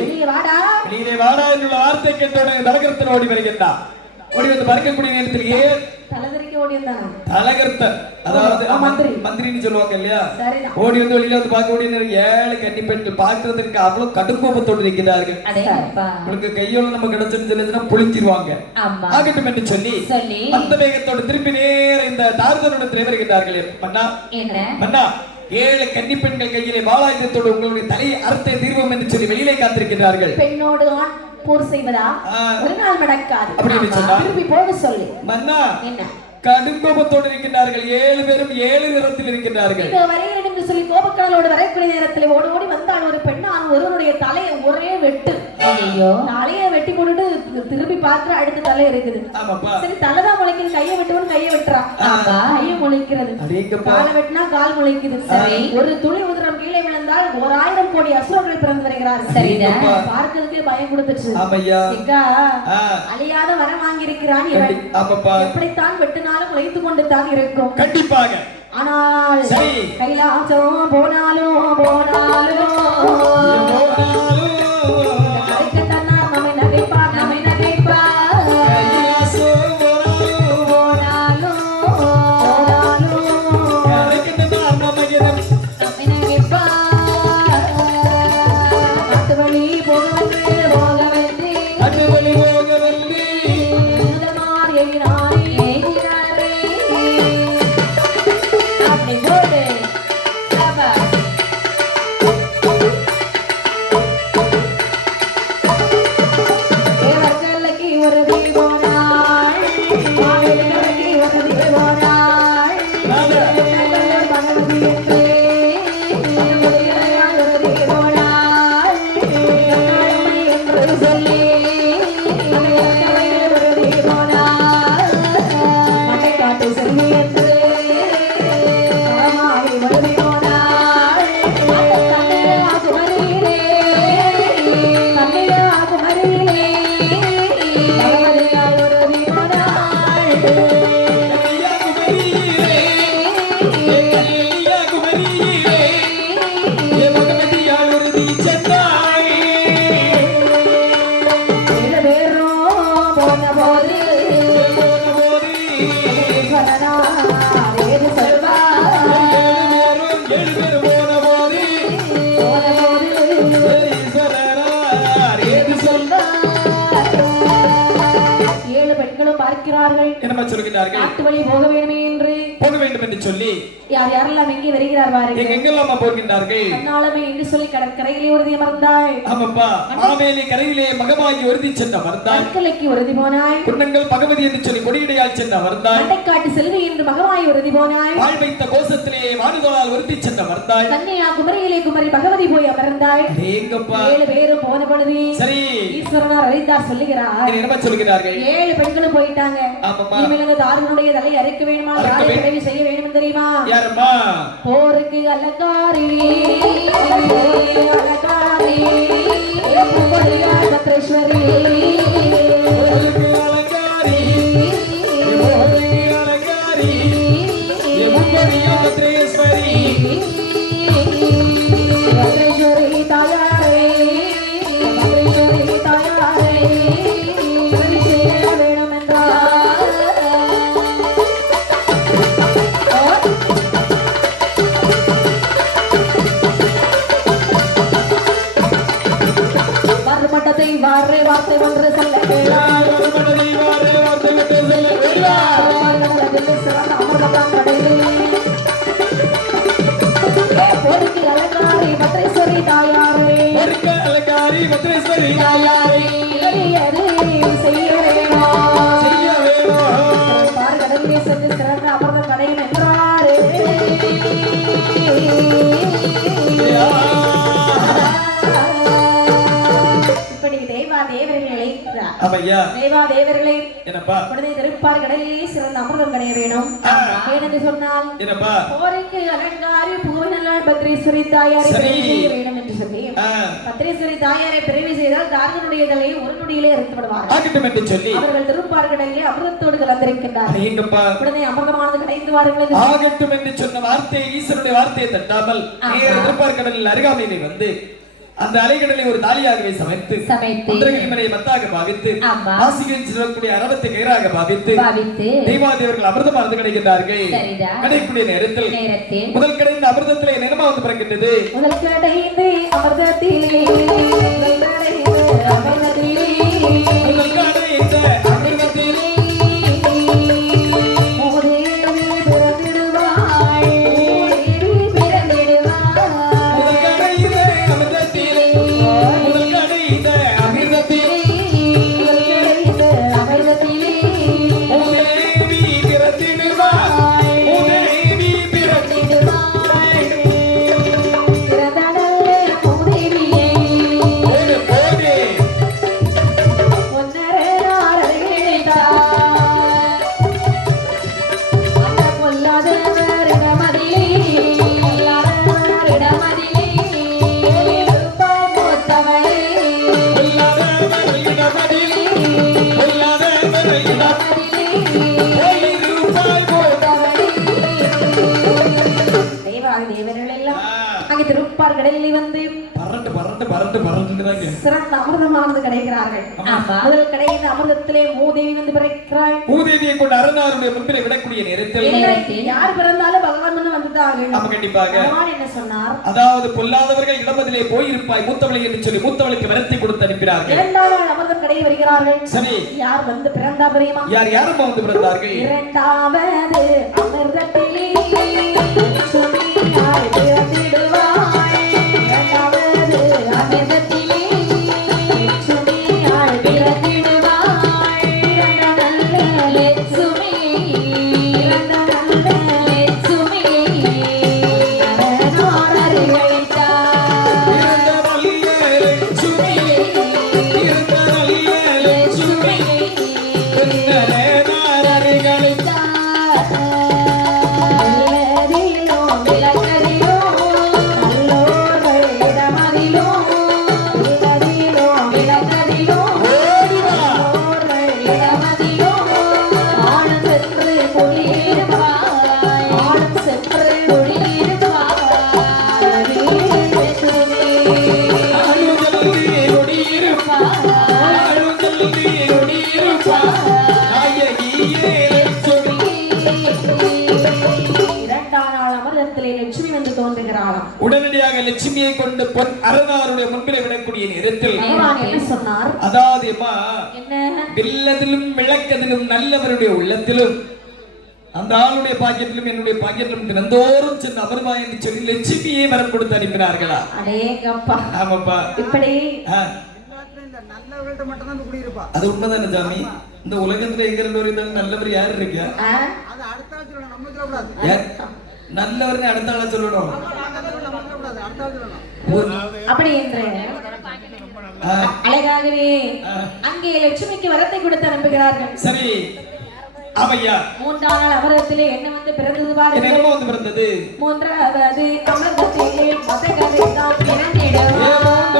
வெளியே வாடா, வெளியே வாடா என்னுள்ள வார்த்தை கேட்டவுடனே தலகர்த்தன் ஓடி வருகின்றான். ஓடி வந்து பறக்கக்கூடிய நேரத்தில் ஏன் தலதறிக்க ஓடி வந்தானா? தலகர்த்தன், அதாவது மந்திரி, மந்திரின்னு சொல்லுவாங்க இல்லையா? சரிதான். ஓடி வந்து வெளியில வந்து பார்க்கக்கூடிய நேரம் 7 கன்னி பெண்கள் பார்க்கிறதுக்கு அவ்வளவு கடும் கோபத்தோடு நிற்கிறார்கள். உங்களுக்கு கையோட நம்ம கிடைச்சிருந்துச்சுன்னா புளிச்சிருவாங்க. ஆகட்டும் என்று சொல்லி அந்த வேகத்தோடு திருப்பி நேர இந்த தாரதனோட வருகிறார்கள். மன்னா மன்னா 7 கன்னி பெண்கள் கையிலே வாளாயுதத்தோடு உங்களுடைய தலையை அறுத்த தீர்வோம் என்று சொல்லி வெளியிலே காத்திருக்கிறார்கள். பெண்ணோடு ஆண் போர் செய்வதா? ஒரு நாள் நடக்காது. அப்படி சொன்னா திருப்பி போக சொல்லு. மன்னா என்ன கடும் கோபத்தோடு இருக்கின்றார்கள். 7 பேரும் 7 நிறத்தில் இருக்கின்றார்கள். இந்த வரையில் என்று சொல்லி கோபக்கடலோடு வரக்கூடிய நேரத்தில் ஓடி ஓடி வந்தால் ஒரு பெண்ணான் ஒருவருடைய தலையை ஒரே வெட்டு. ஐயோ, தலையை வெட்டி போட்டுட்டு திரும்பி பார்த்து அடுத்த தலை இருக்குது. சரி, தலைதான் முளைக்குது, கையை வெட்டுவன் கையை வெட்டுறான், கையை முளைக்கிறது, காலை வெட்டினா கால் முளைக்குது. சரி, ஒரு துளி உதிரம் கீழே விழுந்தால் 1000 கோடி அசுரர்கள் பிறந்து வருகிறார். சரிதான், பார்க்கிறதுக்கே பயம் கொடுத்துச்சு. அழியாத வரம் வாங்கியிருக்கிறான் இவன். எப்படித்தான் வெட்டினாலும் உழைத்துக் கொண்டு தான் இருக்கும் கண்டிப்பாக. ஆனால் கைலாசம் போனாலும் நம்மை நகைப்பார், நம்மை நகைப்பார். காட்டு வழி காட்டு வழி போக வேண்டுமே என்று போக வேண்டும் என்று சொல்லி யார் யாரெல்லாம் எங்கே வருகிறார் பாருங்க. எங்கெல்லாம் போகின்றார்கள்? கண்ணாளமே என்று சொல்லி கடற்கரையிலே உறுதி அமர்ந்தாய். ஆமாப்பா, மாவேலி கரையிலே மகமாகி உறுதி சென்ற அமர்ந்தாய். கற்கலைக்கு உறுதி போனாய். குன்னங்கள் பகவதி என்று சொல்லி கொடியிடையால் சென்ற அமர்ந்தாய். மண்டைக்காட்டு செல்வி என்று மகமாய் உறுதி போனாய். வாழ் வைத்த கோசத்திலே வானுதலால் உறுதி சென்ற அமர்ந்தாய். கன்னியா குமரியிலே குமரி பகவதி போய் அமர்ந்தாய். ஏங்கப்பா 7 பேரும் போன பொழுது சரி ஈஸ்வரனார் அறிந்தார் சொல்லுகிறார். என்ன சொல்கிறார்கள்? 7 பெண்களும் போயிட்டாங்க. இவங்க தாரனுடைய தலை அரைக்க வேணுமா, யாரை உதவி செய்ய வேண்டும் தெரியுமா? யாரம்மா? போருக்கு அலங்காரி அலங்காரி பத்ரேஸ்வரி மண்டத்தை வாரே வார்த்தை ஒன்று சொல்ல கேளாய் சிறந்த அமிர்தம் கடையிலே பொறுக்கு அலங்காரி பத்ரேஸ்வரி தாயாரே தாயாரே செய்ய வேணும் பாரு கடலிலே சென்று சிறந்த அமிர்தம் கடையில் என்றாரே இப்படி தேவா தேவர்களை தேவா தேவர்களை உடனே திருப்பார் கடலிலே சிறந்த அமிர்தம் கடைய வேணும் ஏனென்று சொன்னால் போருக்கு அலங்காரி பூவனலால் பத்ரேஸ்வரி தாயாரை செய்ய வேண்டும் என்று சொல்லி பத்ரேஸ்வரி தாயாரை பிறவி செய்தால் தாரகனுடைய தலையை ஒரு நொடியிலே அறுத்து விடுவார்கள் அவர்கள் திருப்பார் கடலிலே அமிர்தத்தோடு கலந்திருக்கின்றார் உடனே அமிர்தமானது கிடைந்து வாருங்கள் ஆகட்டும் என்று சொன்ன வார்த்தையை ஈஸ்வரனுடைய வார்த்தையை தட்டாமல் திருப்பார் கடலில் அருகாமையிலே வந்து அந்த அலைகடலை ஒரு தாலியாகவே சமைத்து மந்திரங்களை மத்தாக பாவித்து ஆசிரியர் சொல்லக்கூடிய அரவத்தை கயிறாக பாவித்து தெய்வாதேவர்கள் அமிர்தமானது கிடைக்கின்றார்கள் கிடைக்கூடிய நேரத்தில் முதல் கிடைந்த அமிர்தத்திலே நிறமா வந்து பிறக்கின்றது முதல் கிடைந்த அமிர்தத்திலே திருப்பார் கடலில் வந்து சிறந்த அமிர்தமானது கிடைக்கிறார்கள் முதல் கிடைத்த அமிர்தத்திலே மூதேவி வந்து பிறக்கிறாள் மூதேவியை கொண்டு அரணாருடைய முன்பிலே விடக்கூடிய நேரத்தில் யார் பிறந்தாலும் பகவான் வந்து வந்துட்டாங்க கண்டிப்பாக பகவான் என்ன சொன்னார் அதாவது பொல்லாதவர்கள் இடமதிலே போயிருப்பாய் மூத்தவளை என்று சொல்லி மூத்தவளுக்கு வரத்தை கொடுத்து அனுப்பினார்கள் இரண்டாவது அமிர்தம் கடை வருகிறார்கள் சரி யார் வந்து பிறந்தா தெரியுமா யாரும் வந்து பிறந்தார்கள் இரண்டாவது அமிர்தத்திலே சுமியாய் பிறந்திடுவாய் இரண்டாவது அமிர்தத்திலே சுமியாய் பிறந்திடுவாய் இரண்டாவது சுமி உடனடியாக லட்சுமியை கொண்டு பொன் அரணாருடைய முன்பிலே விடக்கூடிய நேரத்தில் என்ன சொன்னார் அதாவது என்ன வில்லதிலும் விளக்கதிலும் நல்லவருடைய உள்ளத்திலும் அந்த ஆளுடைய பாக்கியத்திலும் என்னுடைய பாக்கியத்திலும் தினந்தோறும் சென்று அமர்வா என்று சொல்லி லட்சுமியை வரம் கொடுத்து அனுப்பினார்களா அடேங்கப்பா ஆமாப்பா இப்படி அது உண்மைதானே சாமி இந்த உலகத்துல எங்க ரெண்டு பேரும் நல்லவர் யாரு இருக்கா நல்லவர்னு அடுத்த ஆள சொல்லணும் அப்படி என்று அழகாகவே அங்கே லட்சுமிக்கு வரத்தை கொடுத்து அனுப்புகிறார்கள் சரி அவையா மூன்றாம் நாள் அமிர்தத்திலே என்ன வந்து பிறந்தது பாருங்கள் என்ன வந்து பிறந்தது மூன்றாவது அமிர்தத்திலே மதகரி தான் பிறந்திடுவார்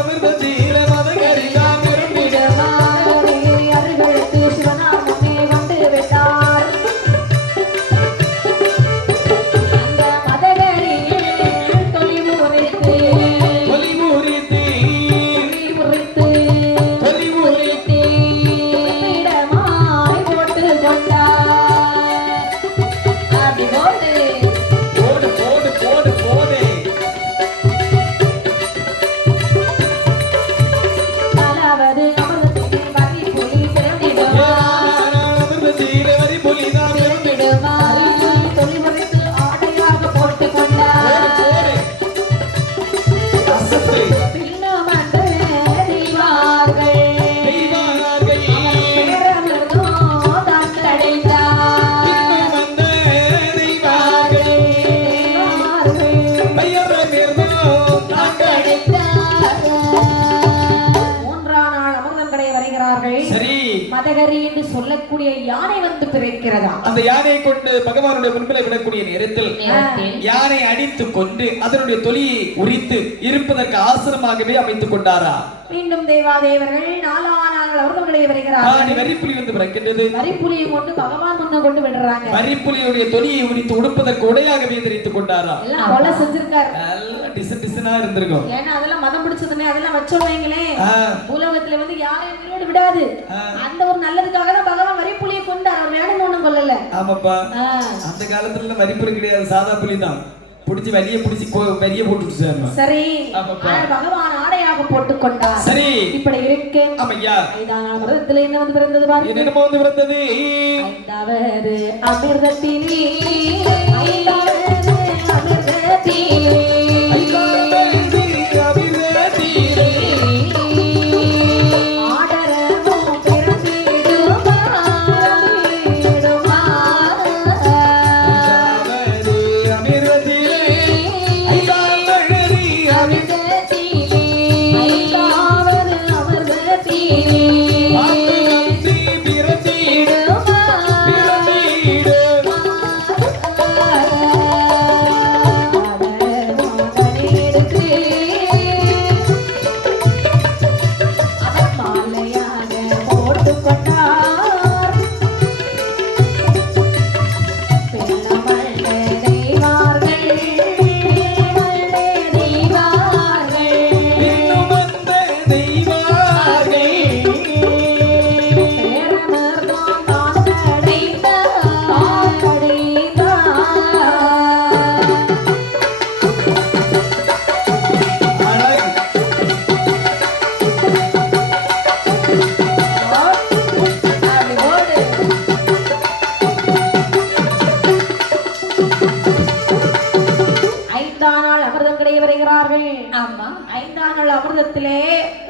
அமிர்தத்திலே மதகரி தான் பிறந்திடுவார் அருகளுக்கு சிவனாமமே வந்து விட்டார் அந்த மதகரியில் தொலி முறித்து இடமாய் போட்டு கொண்டார் அப்படி போட்டு ஆடகரி என்று சொல்லக்கூடிய யானை வந்து பிறக்கிறதா. அந்த யானையை கொண்டு பகவானுடைய முன்பிலை விடக்கூடிய நேரத்தில் யானை அடித்து கொண்டு அதனுடைய தொலியை உரித்து இருப்பதற்கு ஆசிரமாகவே அமைத்துக் கொண்டாரா. மீண்டும் தேவாதேவர்கள் நாளானாங்கள் அவர்களுடைய வருகிறார்கள். வரிப்புலி வந்து பிறக்கின்றது. வரிப்புலியை கொண்டு பகவான் முன்ன கொண்டு விடுறாங்க. வரிப்புலியுடைய தொலியை உரித்து உடுப்பதற்கு உடையாகவே தரித்துக் கொண்டாரா. எல்லாம் கொலை செஞ்சிருக்காரு. எல்லாம் டிசைனா இருந்திருக்கும். ஏன்னா அதெல்லாம் மதம் பிடிச்சதுமே அதெல்லாம் வச்சோங்களே உலகத்துல வந்து யாரையும் உயிரோடு விடாது. அந்த ஒரு நல்லதுக்காக தான் பகவான் வரிப்புலியை கொண்டார். அவர் வேணும்னு ஒண்ணும் கொல்லல. ஆமாப்பா. அந்த காலத்துல வரிப்புலி கிடையாது, சாதா புலி தான். புடிச்சு வெளிய புடிச்சு வெளிய போட்டுட்டு சார். சரி, பகவான் ஆடையாக போட்டுக் கொண்டார். சரி, இப்படி இருக்கு. ஆமையா. ஐந்தாம் விரதத்துல என்ன வந்து பிறந்தது பாருங்க. என்ன வந்து பிறந்தது? ஐந்தாவது அமிர்தத்திலே ஐந்தாவது அமிர்தத்திலே அமிர்தத்திலே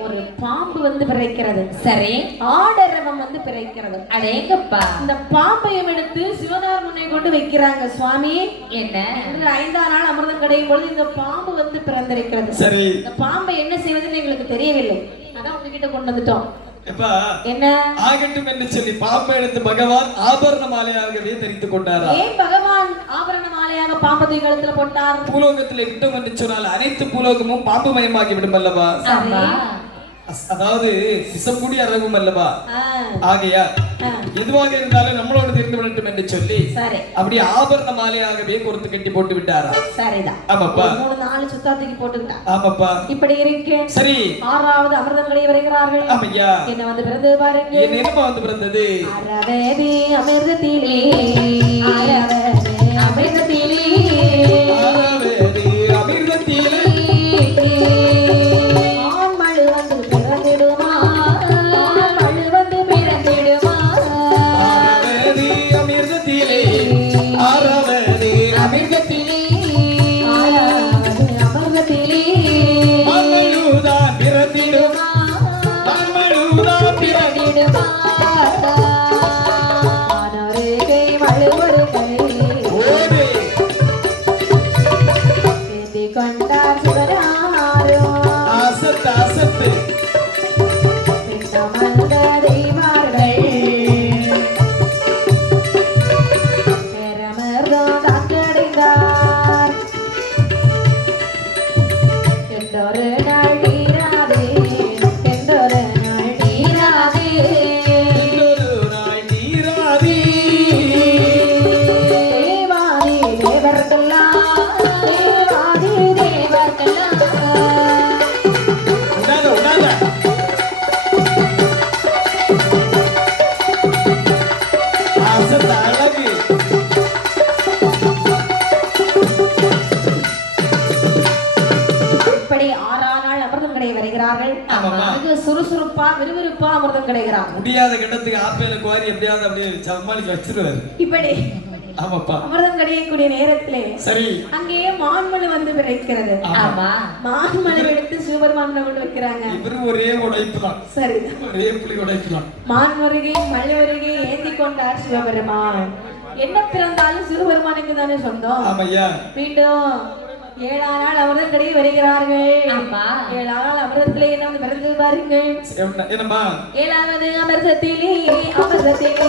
ஒரு பாம்பு வந்து பிறக்கிறது. சரி, ஆடரவம் வந்து பிறக்கிறது. அடேங்கப்பா. இந்த பாம்பையும் எடுத்து சிவனார் முன்னே கொண்டு வைக்கிறாங்க. சுவாமி என்ன 5ஆம் நாள் அமிர்தம் கிடையும் பொழுது இந்த பாம்பு வந்து பிறந்திருக்கிறது. சரி, இந்த பாம்பை என்ன செய்வதுன்னு எங்களுக்கு தெரியவில்லை. அதான் உங்ககிட்ட கொண்டு வந்துட்டோம். என்ன ஆகட்டும் என்று சொல்லி பாம்பை எடுத்து பகவான் ஆபரண மாலையாகவே தரித்துக் கொண்டாரா. ஏன் பகவான் ஆபரண மாலையாக பாம்பை கழுத்துல போட்டார்? பூலோகத்தில் விட்டோம் என்று சொன்னால் அனைத்து பூலோகமும் பாம்பு மயமாகி விடும் அல்லவா. அதாவது விஷமுடி அரவும் அல்லவா. ஆகையா எதுவாக இருந்தாலும் நம்மளோட தெரிந்து விடட்டும் என்று சொல்லி அப்படி ஆபரண மாலையாகவே கொடுத்து கட்டி போட்டு விட்டாரா. சரிதான். ஆமாப்பா. 3-4 சுத்தாத்துக்கு போட்டுக்கிட்டா. ஆமாப்பா. இப்படி இருக்கு. சரி, 6வது அமிர்தங்களை வருகிறார்கள். ஆமையா. என்ன வந்து பிறந்தது பாருங்க. என்னமா வந்து பிறந்தது? அரவேதி அமிர்தத்திலே அரவேதி அமிர்தத்திலே அரவேதி அமிர்தத்திலே சுறுசுறுப்பா விறுவிறுப்பா அமிர்தம் கிடைக்கிறான். முடியாத கிடத்துக்கு ஆப்பேல குவாரி எப்படியாவது அப்படியே சமாளிச்சு வச்சிருவாரு. இப்படி ஆமாப்பா அமிர்தம் கிடைக்கக்கூடிய நேரத்திலே சரி அங்கேயே மான்மழு வந்து பிறக்கிறது. ஆமா, மான்மழு எடுத்து சிவபெருமான் கொண்டு வைக்கிறாங்க. இவரு ஒரே உடைப்பு தான். சரி, ஒரே புலி உடைப்பு தான். மான்மருகே மல்லவருகே ஏந்தி கொண்டார் சிவபெருமான். என்ன பிறந்தாலும் சிவபெருமானுக்கு தானே சொந்தம். ஆமையா. மீண்டும் ஏழாம் நாள் அமிர்தம் கடை வருகிறார்கள். ஆமா. ஏழாம் நாள் அமிர்தத்திலே என்ன வந்து பிறந்து பாருங்கள். என்னம்மா? ஏழாவது அமிர்தத்திலே அமிர்தத்திலே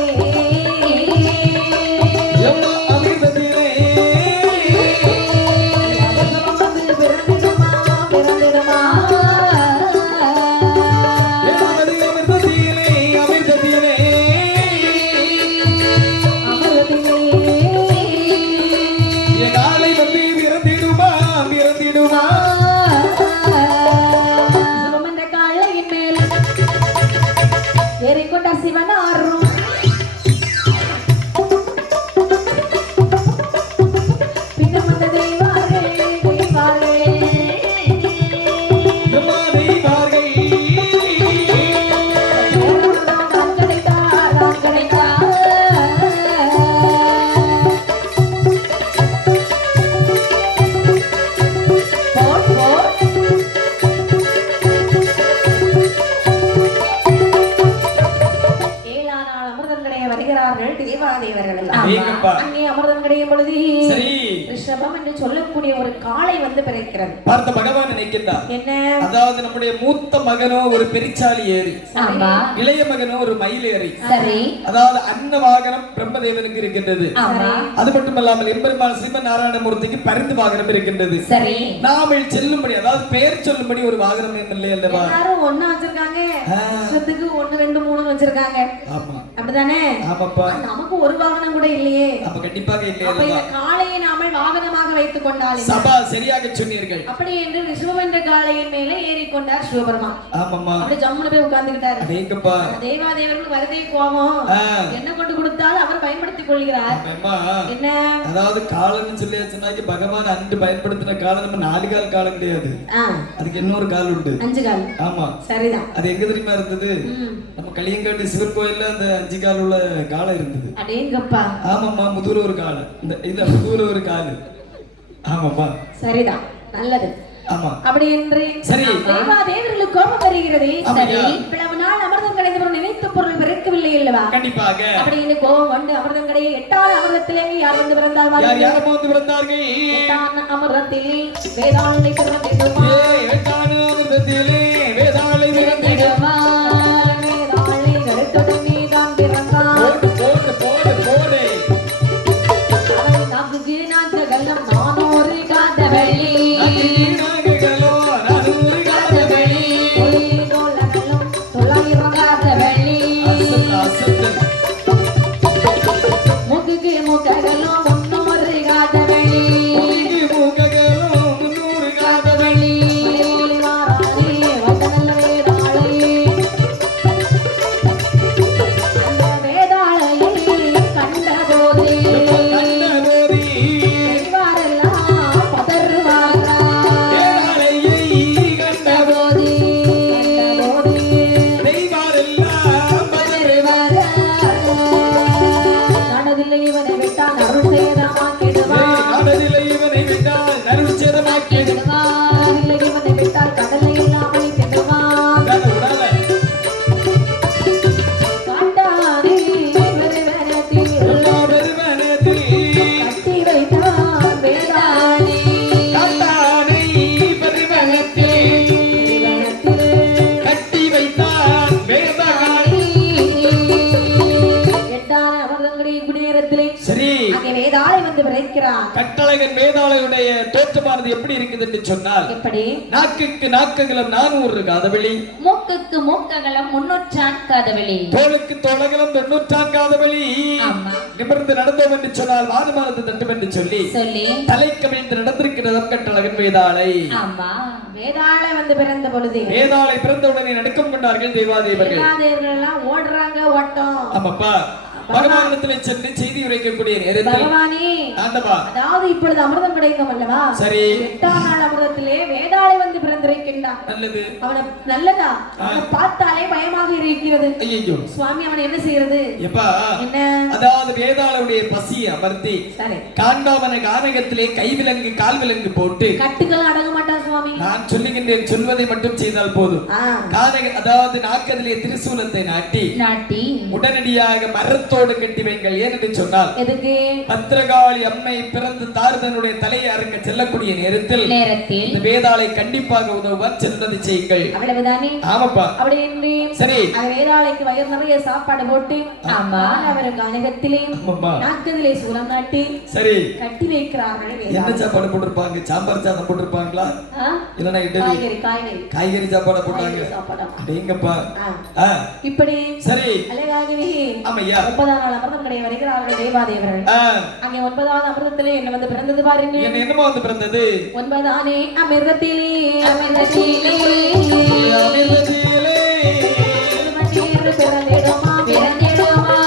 அமிர்தம் கிடையும் பொழுது ரிஷபம் என்று சொல்லக்கூடிய ஒரு காளை வந்து பிறக்கிறது. பார்த்த பகவான் நினைக்கிறார் என்ன? அதாவது நம்முடைய மூத்த மகனோ ஒரு பெரிச்சாலி ஏறி, ஆமா, இளைய மகனோ ஒரு மயில் ஏறி, சரி, அதாவது அன்ன வாகனம் பிரம்மதேவனுக்கு இருக்கின்றது. ஆமா, அது மட்டுமல்லாமல் எம்பெருமான் ஸ்ரீமன் நாராயணமூர்த்திக்கு பரிந்து வாகனம் இருக்கின்றது. சரி, நாமல் செல்லும்படி அதாவது பெயர் சொல்லும்படி ஒரு வாகனம் இல்லை அல்லவா? எல்லாரும் ஒண்ணா வச்சிருக்காங்க, வருஷத்துக்கு 1 2 3 வச்சிருக்காங்க. ஆமா, அப்படிதானே? ஆமாப்பா. நமக்கு ஒரு வாகனம் கூட இல்லையே. அப்ப கண்டிப்பாக இல்லையே. அப்ப இந்த காளையை நாமல் வாகனமாக வைத்துக் கொண்டால் சபா சரியாக சொன்னீர்கள். அப்படி என்று ரிஷபம் என்ற காளையின் மேலே ஏறிக்கொண்டார் சிவபெருமான். ஆமாம்மா. அப்படி ஜம்முன்னு போய் உட்கார்ந்துட்டார். அடேங்கப்பா. தேவாதேவருக்கு வருகை கோபம் என்ன கொண்டு கொடுத்தாலும் அவர் பயன்படுத்திக் கொள்கிறார். என்ன? அதாவது காலம்னு சொல்லியாச்சுனாக்கி பகவான் அன்று பயன்படுத்தின காலம் நம்ம 4 கால் காலம் கிடையாது. அதுக்கு இன்னொரு கால் உண்டு, 5 கால். ஆமா, சரிதான். அது எங்க தெரியுமா இருந்தது? நம்ம களியங்காட்டு சிவன் கோயில்ல அந்த 5 கால் உள்ள காலம் இருந்தது. அடேங்கப்பா. ஆமாம்மா, முதுகுல ஒரு கால், இந்த இல்ல முதுகுல ஒரு கால். ஆமாப்பா, சரிதான், நல்லது. ஆமா, அப்படி என்று சரி தேவாதேவர்களுக்கு கோபம் வருகிறது. சரி, இவ்வளவு நாள் அமிர்தம் கிடைத்த நினைத்த பொருள் பிறக்கவில்லை அல்லவா? கண்டிப்பாக. அப்படி என்று கோபம் கொண்டு அமிர்தம் கிடையே 8ஆம் அமிர்தத்திலே யார் வந்து பிறந்தார்கள்? யார் வந்து பிறந்தார்கள்? 8ஆம் அமிர்தத்திலே வேதாளை பிறந்திடுமா? 8ஆம் அமிர்தத்திலே வேதாளை பிறந்திடுமா? வேதாளை கருத்துடன் நீதான் பிறந்தான். போடு போடு போடு. அவன் நாக்குக்கு நாக்குகள்லாம் 400 காதவள்ளி. கட்டழகன் வேதாளையுடைய தோற்றமானது எப்படி இருக்குது என்று சொன்னால், எப்படி? நாக்குக்கு நாக்ககலம் 400 காதவெளி, மூக்குக்கு மூக்ககலம் 300 காதவெளி, தோளுக்கு தோளகலம் 90 காதவெளி. நிமிர்ந்து நடந்தோம் என்று சொன்னால் வாதமானது தட்டும் என்று சொல்லி தலை கவிழ்ந்து நடந்திருக்கிறது கட்டழகன் வேதாளை. ஆமா, வேதாளை வந்து பிறந்த பொழுது வேதாளை பிறந்த உடனே நடுக்கம் கொண்டார்கள் தேவாதேவர்கள். தேவாதேவர்கள் எல்லாம் ஓடுறாங்க ஓட்டம். ஆமாப்பா, பகவானிடத்திலே சென்று செய்தி உரைக்கக்கூடிய நேரத்தில் பகவானே, அதாவது இப்பொழுது அமிர்தம் கிடைக்கும் அல்லவா? சரி, 8ஆம் நாள் அமிர்தத்திலே வேதாளை வந்து பிறந்திருக்கின்றான். நல்லது. அவனை நல்லதா அவனை பார்த்தாலே பயமாக வைக்கிறது. ஐயோ சுவாமி அவன் என்ன செய்யறது? எப்பா என்ன? அதாவது வேதாளருடைய பசியை அமர்த்தி சரி காண்டவன கானகத்திலே கைவிலங்கு கால் விலங்கு போட்டு கட்டுகள் அடங்க மாட்டான் சுவாமி. நான் சொல்லுகின்றேன், சொல்வதை மட்டும் செய்தால் போதும். அதாவது நாக்கதிலே திரிசூலத்தை நாட்டி உடனடியாக மரத்தோடு கட்டி வைங்கள். ஏனென்று சொன்னால் எதுக்கு? பத்திரகாளி அம்மை பிறந்து தாரதனுடைய தலையை அறுக்க செல்லக்கூடிய நேரத்தில் இந்த வேதாளை கண்டிப்பாக உதவுவார். செல்வதை செய்யுங்கள். அவ்வளவுதானே? ஆமாப்பா. அப்படி சரி அந்த வேதாளைக்கு வயிறு நிறைய சாப்பாடு போட்டு அவர் கானகத்திலே நாக்கதிலே சூலம் நாட்டி சரி கட்டி வைக்கிறார்கள். என்ன சாப்பாடு போட்டிருப்பாங்க? சாம்பார் சாதம் போட்டிருப்பாங்களா? இல்லன்னா காய்கறி சாப்பாடு போட்டாங்க. அப்படிங்கப்பா. இப்படி சரி அழகாகவே ஆமையா 9ஆம் நாள் அமிர்தம் கடை வருகிறார்கள் தேவாதேவர்கள். அங்கே 9வது அமிர்தத்திலே என்ன வந்து பிறந்தது பாருங்க. என்னமா வந்து பிறந்தது? 9ஆனே அமிர்தத்திலே அமிர்தத்திலே பிறந்திடுமா பிறந்திடுமா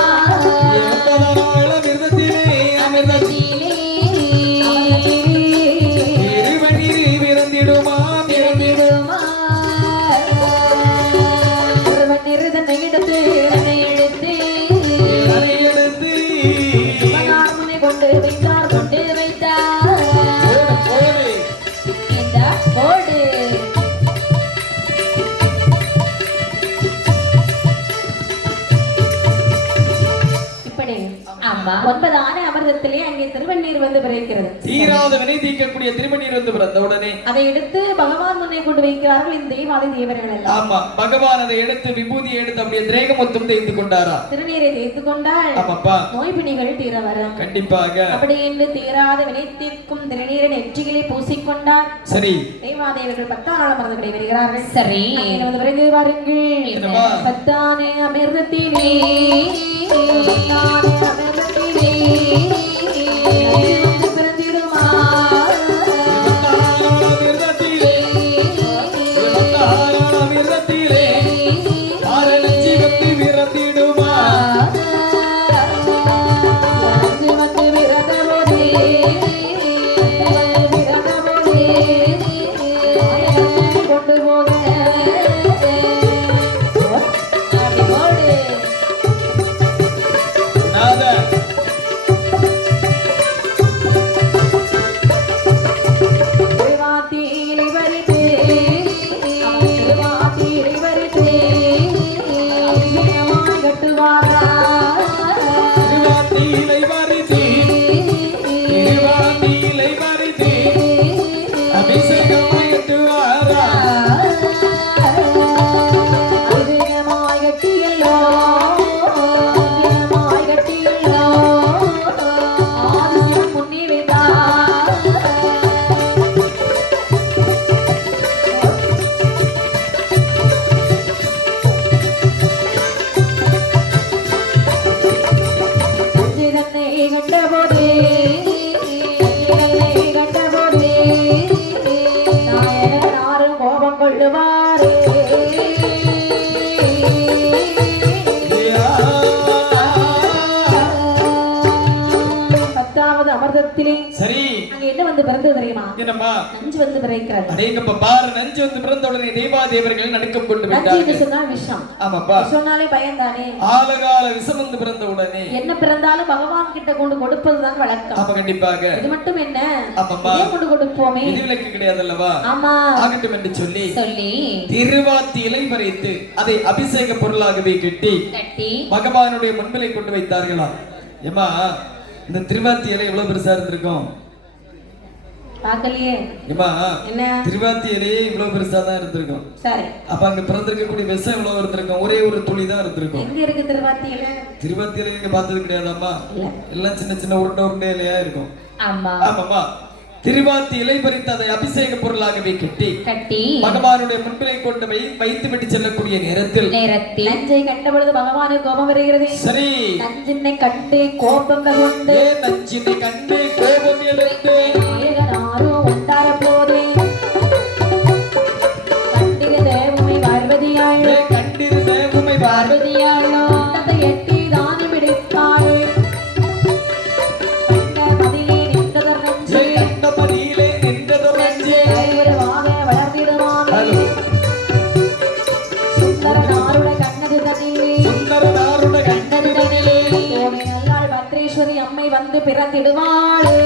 அமிர்தத்திலே அங்கே திருவண்ணீர் வந்து பிறக்கிறது. தீராத வினை தீர்க்கக்கூடிய திருவண்ணீர் வந்து பிறந்த உடனே அதை எடுத்து பகவான் முன்னே கொண்டு வைக்கிறார்கள் இந்த தேவாதி தேவர்கள் எல்லாம். ஆமா, பகவான் அதை எடுத்து விபூதி எடுத்து அப்படியே திரேக மொத்தம் தேய்த்து கொண்டாரா. திருநீரை தேய்த்து கொண்டால் ஆமாப்பா நோய் பிணிகள் தீர வரும். கண்டிப்பாக. அப்படி என்று தீராத வினை தீர்க்கும் திருநீரை நெற்றிகளை பூசிக்கொண்டார். சரி தேவாதேவர்கள் 10ஆம் நாள் அமிர்த கடை வருகிறார்கள். சரி வந்து விரைந்து வாருங்கள். 10ஆனே அமிர்தத்திலே பிறந்திடுமா சரி அங்க என்ன வந்து பிறந்தது தெரியுமா? என்னம்மா? நஞ்சு வந்து பிறக்கிறது. அடேங்கப்பா பாரு, நஞ்சு வந்து பிறந்த உடனே தேவாதேவர்கள் நடுக்கம் கொண்டு விட்டார்கள். நஞ்சு சொன்னா விஷம். ஆமாப்பா. சொன்னாலே பயந்தானே. ஆலகால விஷம் வந்து பிறந்த உடனே என்ன பிறந்தாலும் பகவான் கிட்ட கொண்டு கொடுப்பதுதான் வழக்கம். ஆமா கண்டிப்பாக. இது மட்டும் என்ன? ஆமாப்பா. இதே கொண்டு கொடுப்போமே. விதிவிலக்கு கிடையாது அல்லவா? ஆமா. ஆகட்டும் என்று சொல்லி திருவாத்தி இலை பறித்து அதை அபிஷேக பொருளாகவே கட்டி பகவானுடைய முன்பிலை கொண்டு வைத்தார்களா. ஏமா இந்த திருவாத்தி இலை எவ்வளவு பெருசா இருந்திருக்கும் பாக்கலையே. என்ன திருவாத்தி இலையே இவ்வளவு பெருசா தான் இருந்திருக்கும். சரி அப்ப அங்க பிறந்திருக்கக்கூடிய விஷம் எவ்வளவு இருந்திருக்கும்? ஒரே ஒரு துளி தான் இருந்திருக்கும். எங்க இருக்கு திருவாத்தி இலை? திருவாத்தி இலை நீங்க பார்த்தது கிடையாதாம்மா? எல்லாம் சின்ன சின்ன உருண்டை உருண்டை இலையா இருக்கும். ஆமாமா. திருவாத்தி இலை பறித்து அதை அபிஷேக பொருளாகவே கட்டி பகவானுடைய முன்பிலை கொண்டு வைத்து விட்டு செல்லக்கூடிய நேரத்தில் நஞ்சை கண்டபொழுது பகவானுக்கு கோபம் வருகிறது. சரி நஞ்சினை கண்டு கோபம் கொண்டு நஞ்சினை கண்டு கோபம் எடுத்து உண்டார போதே கண்டிரு தேவமை பார்வதியாளோ கண்டிரு தேவமை பார்வதியாளோ எட்டி தானி பிடித்தாள். வளர்ந்திடுவான் சுந்தர நாருட கண்ணது பிறந்திடுவாளே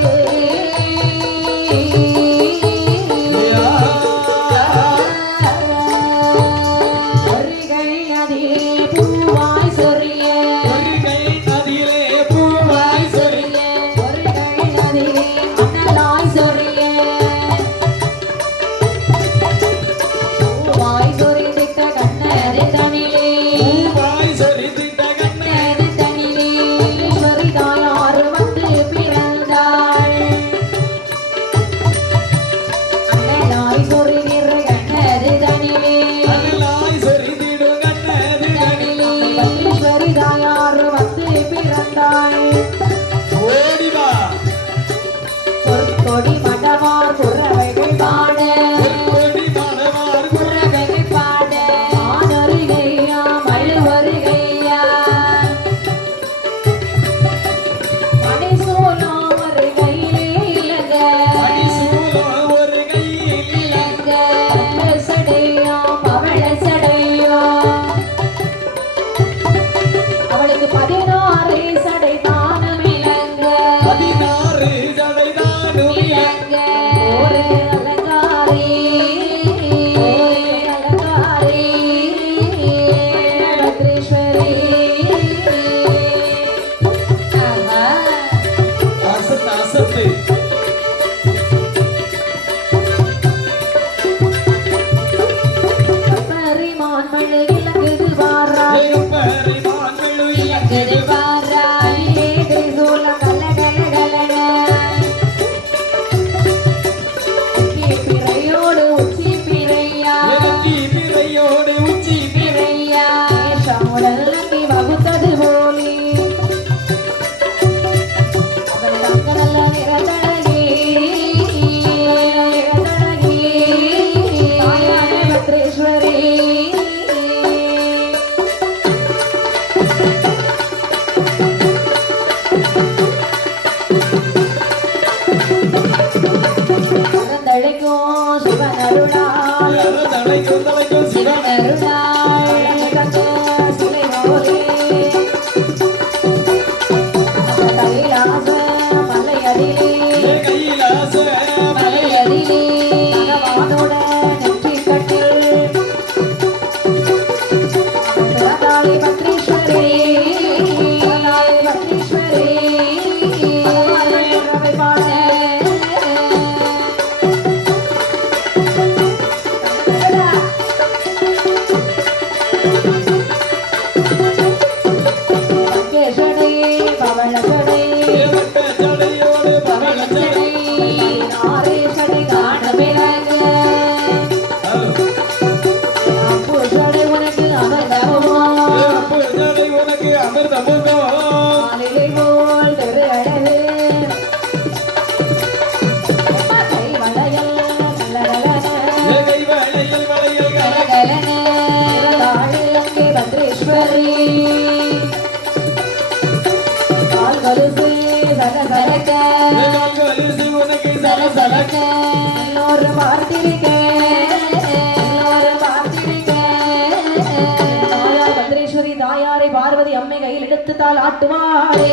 தாயாரை பார்வதி அம்மை கையில் எடுத்துத்தால் ஆட்டுவாளே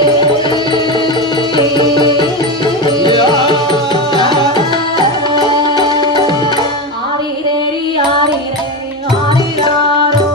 ஆரிரேரி ஆரிரேரி ஆரிராரோ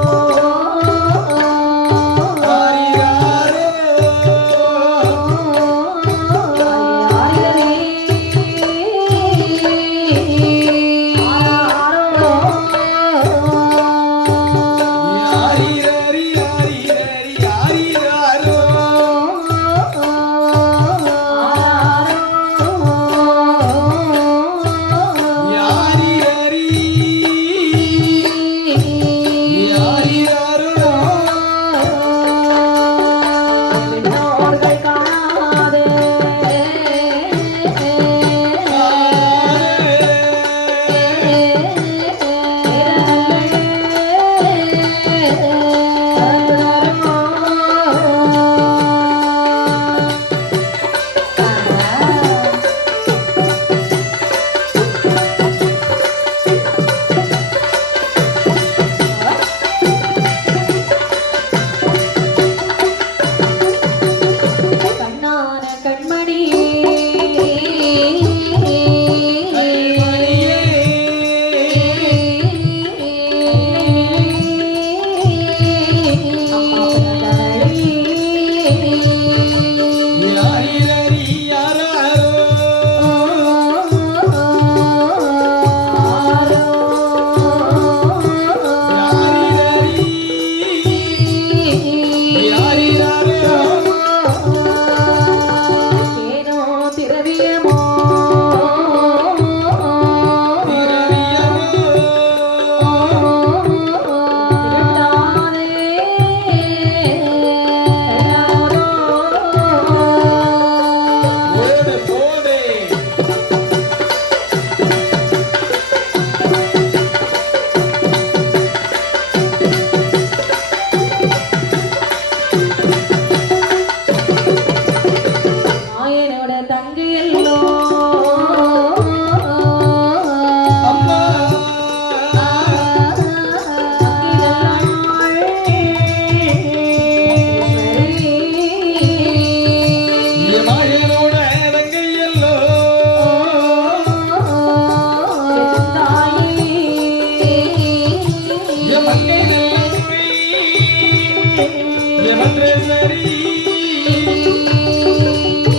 பத்ரேஸ்வரி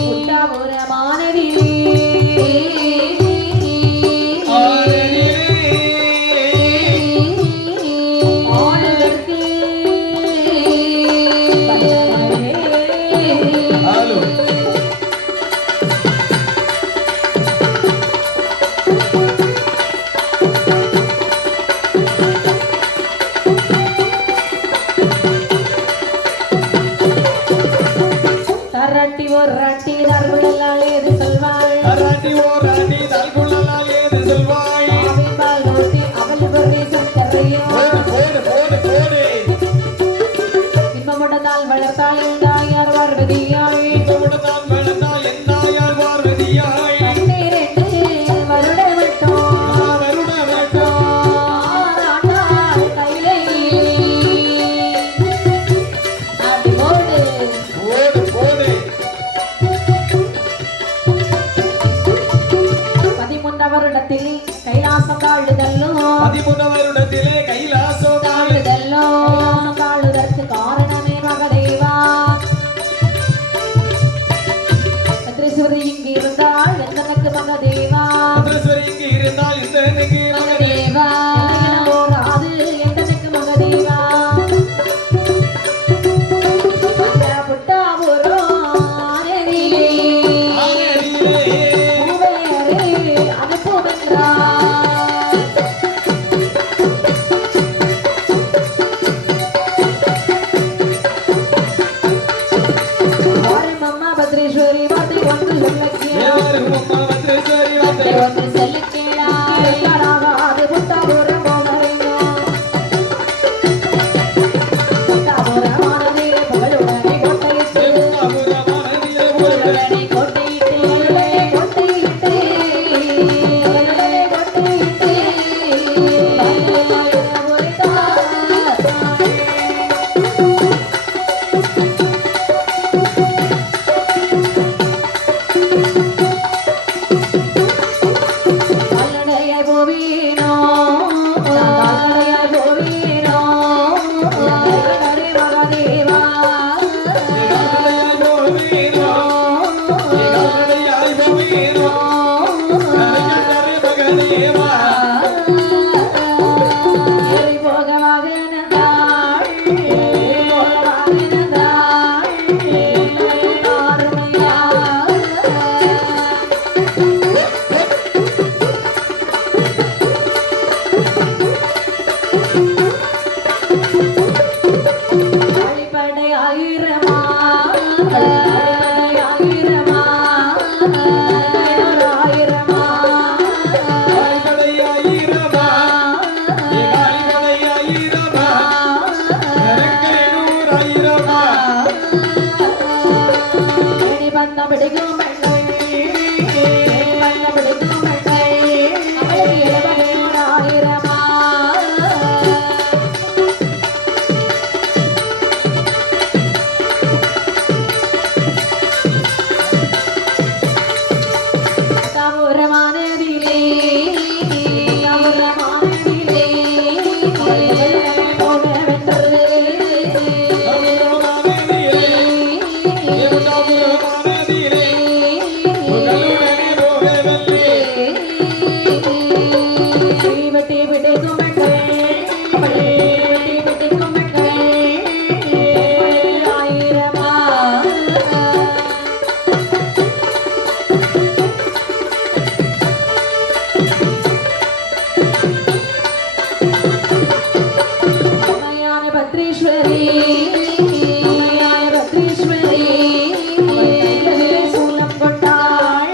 உண்டாபுரமானதிலே ஆளுதற்கு ஆலோ தரட்டி ஒரு ரட்டி தருவதெல்லாம் ஏது சொல்வாள் ராணி ஓ ராணி தால்குள்ளலால் ஏது சொல்வாய் பால் ஓட்டி அவள் பொருளை சத்தரையும் போடு போடு போடு போடு இன்பமுடனால் வளர்த்தாள் தாயார் பார்வதியாள் இன்பமுடனால் வளர்ந்தால் எந்தாயார் பார்வதியாய் கண்ணீரெட்டு வருட வட்டம் வருட வட்டம் ஆராட்டாள் கையிலே அடி போடு போடு போடு 13 வருடத்தில் கைலாசம் தாழுதல்லும் 13 வருடத்திலே கைலாசம் தாழுதல்லும் தாழுதற்கு காரணமே மகதேவா பத்ரேஸ்வரி இங்கு இருந்தால் எந்தனக்கு மகதேவா பத்ரேஸ்வரி இங்கு இருந்தால் இந்த எனக்கு மகதேவா போராது எந்தனக்கு மகதேவா அந்த புட்டாபுரோ ஆனதிலே பூவையரே அனுப்புவென்றார் அம்மா பத்ரேஸ்வரி வார்த்தை ஒன்று சொல்ல கேளாது புட்டாபுரம் போவரையும் புட்டாபுரமானதே புகழுடனே கொட்டையிட்டு புகழுடனே கொட்டையிட்டு புகழுடனே கொட்டையிட்டு புகழுடனே கொட்டையிட்டு கல்லடைய போவீனோ கல்லடைய போவீனோ கல்லடரே மகதேவா ஏறி போக வாகனந்தாள் போக வாகனந்தாள் ஆறுமையா அடிப்படை ஆயிரமா ஆயிரமா ஆயிரமா பந்த பிடிக்கும் பெண்கள் பந்த பிடிக்கும் பெண்கள் அவளுக்கு இளவரசர் ஆயிரமா தமுரமானதிலே தமுரமானதிலே போக வென்றது வெட்டி பிடிக்கும் பெண்கள் வெட்டி பிடிக்கும் பெண்கள் ஆயிரமா அம்மையான பத்ரேஸ்வரி அம்மையான பத்ரேஸ்வரி கையிலே சூலம் கொண்டாள்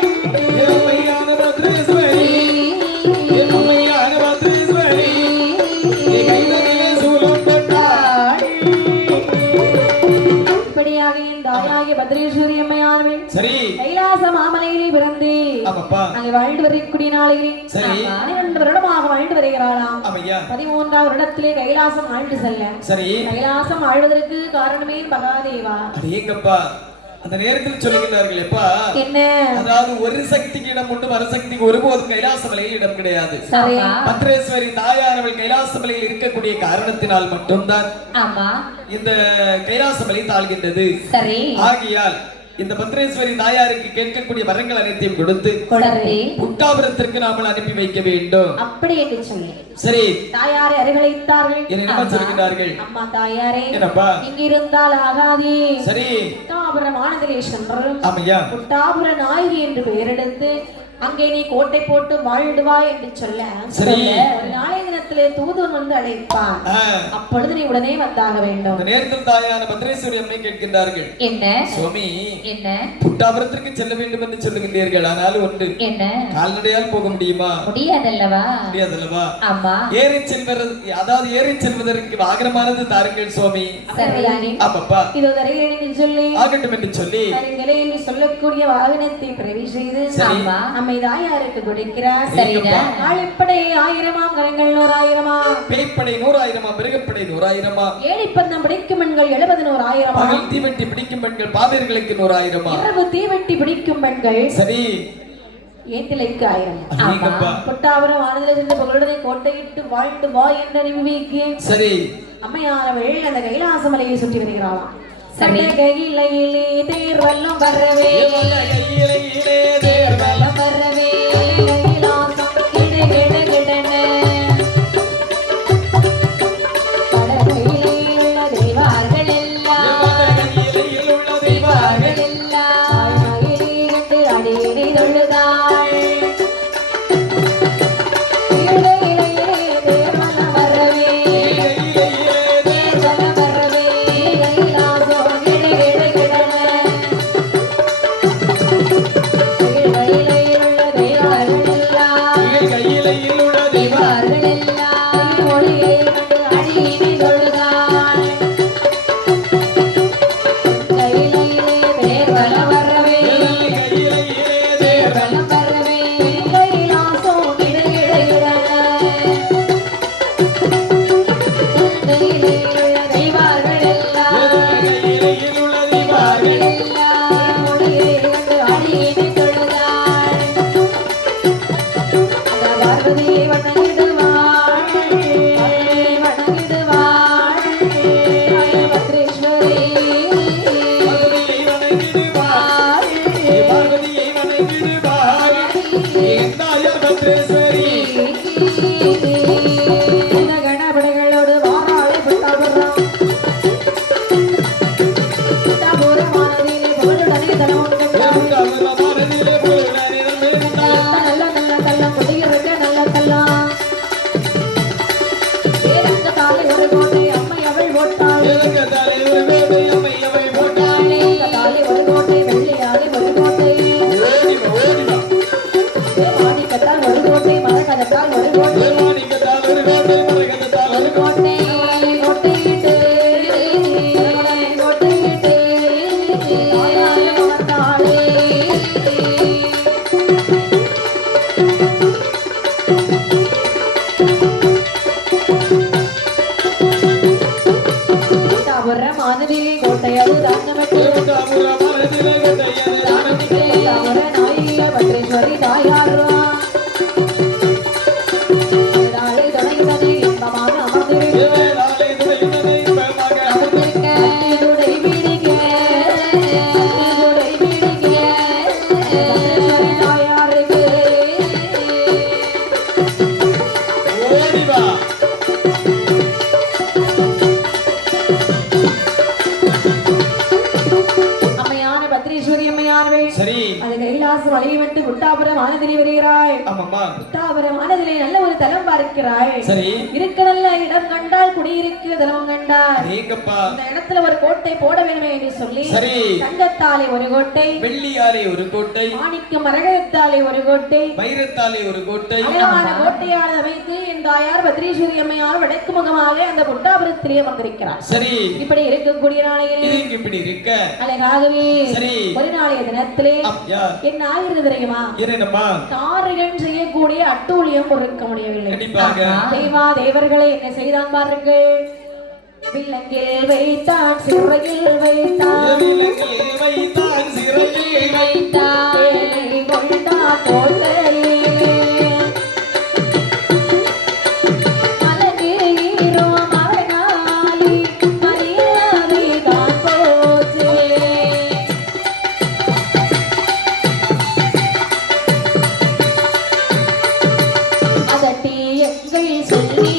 இப்படியாக என் தாயாகிய பத்ரேஸ்வரி அம்மையானவள் சரி கைலாச மாமலையிலே பிறந்து ஆமாப்பா அங்கே வாழ்ந்து வரக்கூடிய நாளிலே சரி. 12 வருடமாக வாழ்ந்து வருகிறாளாம் ஆமையா 13ஆம் வருடத்திலே கைலாசம் ஆழ்ந்து செல்ல சரி கைலாசம் ஆழ்வதற்கு காரணமே மகாதேவா அடேங்கப்பா அந்த நேரத்தில் சொல்லுகிறார்கள் எப்பா என்ன அதாவது ஒரு சக்திக்கு இடம் உண்டு மறுசக்திக்கு ஒருபோதும் கைலாச மலையில் இடம் கிடையாது. சரி பத்ரேஸ்வரி தாயானவள் கைலாச மலையில் இருக்கக்கூடிய காரணத்தினால் மட்டும்தான் ஆமா இந்த கைலாச மலை தாழ்கின்றது. சரி ஆகையால் இந்த பத்ரேஸ்வரி தாயாருக்கு கேட்கக்கூடிய வரங்கள் அனைத்தையும் கொடுத்து புட்டாபுரத்திற்கு நாமல் அனுப்பி வைக்க வேண்டும். அப்படி என்று சொல்லி சரி தாயாரை அருகழைத்தார்கள். என்ன சொல்கிறார்கள்? அம்மா தாயாரே என்னப்பா இங்க இருந்தால் ஆகாதே. சரி புட்டாபுரம் ஆனதிலே சென்று ஆமையா புட்டாபுர நாயகி என்று பெயரெடுத்து அங்கே நீ கோட்டை போட்டு வாழ்டுவாய் என்று சொல்ல ஒரு நாளைய தினத்திலே தூதுவன் வந்து அழைப்பான். அப்பொழுது நீ உடனே வந்தாக வேண்டும். இந்த நேரத்தில் தாயான பத்ரேஸ்வரி அம்மை கேட்கின்றார்கள். என்ன சுவாமி என்ன புட்டாபுரத்திற்கு செல்ல வேண்டும் என்று சொல்லுகின்றீர்கள். ஆனால் ஒன்று என்ன கால்நடையால் போக முடியுமா? முடியாதல்லவா? முடியாதல்லவா? ஆமா ஏறி செல்வதற்கு அதாவது ஏறி செல்வதற்கு வாகனமானது தாருங்கள் சுவாமி. சரிதானே ஆமாப்பா இதோ தருகிறேன் என்று சொல்லி ஆகட்டும் என்று சொல்லி தருங்களே என்று சொல்லக்கூடிய வாகனத்தை பிரவி செய்து அம்மை தாயாருக்கு கொடுக்கிறார். சரிதான் ஆழிப்படை 1000 கரங்கள் 100,000 பேய்ப்படை 100,000 மிருகப்படை 100,000 ஏடிப்பந்தம் பிடிக்கும் பெண்கள் 70 100,000 பகல் தீவெட்டி பிடிக்கும் பெண்கள் பாவேர்களுக்கு 100,000 இரவு தீவெட்டி பிடிக்கும் பெண்கள் சரி ஏத்திலைக்கு 1000 புட்டாபுரம் ஆனதிலே சென்று புகழுடனே கோட்டையிட்டு வாழ்ந்து வா என்ற நிமிக்கு சரி அம்மையானவள் அந்த கைலாச மலையை சுற்றி வருகிறாளாம். சரி கையிலையிலே தேர்வெல்லாம் வரவே கையிலையிலே தேர்வெல்லாம் வரவே கைலாசம் கிட கிட கிடன படகையிலே உள்ள தெய்வார்கள் எல்லாம் கையிலையில் உள்ள தெய்வார்கள் எல்லாம் மகிழி கண்டு அடியினை தொழுதாள். கையிலையிலே தேர்வெல்லாம் வரவே தேர்வெல்லாம் வரவே கைலாசம் கிட கிட கிடன கையிலையில் உள்ள தெய்வார்கள் புட்டாபுரம் ஆனதிலே வருகிறாய். புட்டாபுரம் ஆனதிலே நல்ல ஒரு தலம் பார்க்கிறாய். இருக்க நல்ல இடம் கண்டால் குடியிருக்க தலம் கண்டால் இந்த இடத்துல ஒரு கோட்டை போட வேண்டுமே என்று சொல்லி தங்கத்தாலே ஒரு கோட்டை, வெள்ளியாலே ஒரு கோட்டை, மாணிக்க மரகத்தாலே ஒரு கோட்டை, வைரத்தாலே ஒரு கோட்டை, அழகான கோட்டையால் அமைத்து என் தாயார் பத்ரீஸ்வரி அம்மையார் வடக்கு முகமாக அந்த புட்டாபுரத்திலே வந்திருக்கிறார். சரி இப்படி இருக்கக்கூடிய நாளையில் இப்படி இருக்க அழகாகவே ஒரு நாளைய தினத்திலே என்ன ஆகிறது தெரியுமா? காரியம் செய்யக்கூடிய அட்டூழியம் பொறுக்க முடியவில்லை. தேவா தேவர்களை என்ன செய்தான் பாருங்கள். விலங்கில் வைத்தான் சிறையில் வைத்தான் விலங்கில் வைத்தான் சிறையில் வைத்தாய் கொண்டான் கோட்டையிலே மலரீரோ மகனாலி மரியாதை தான் போச்சு அதட்டி எங்கள் சொல்லி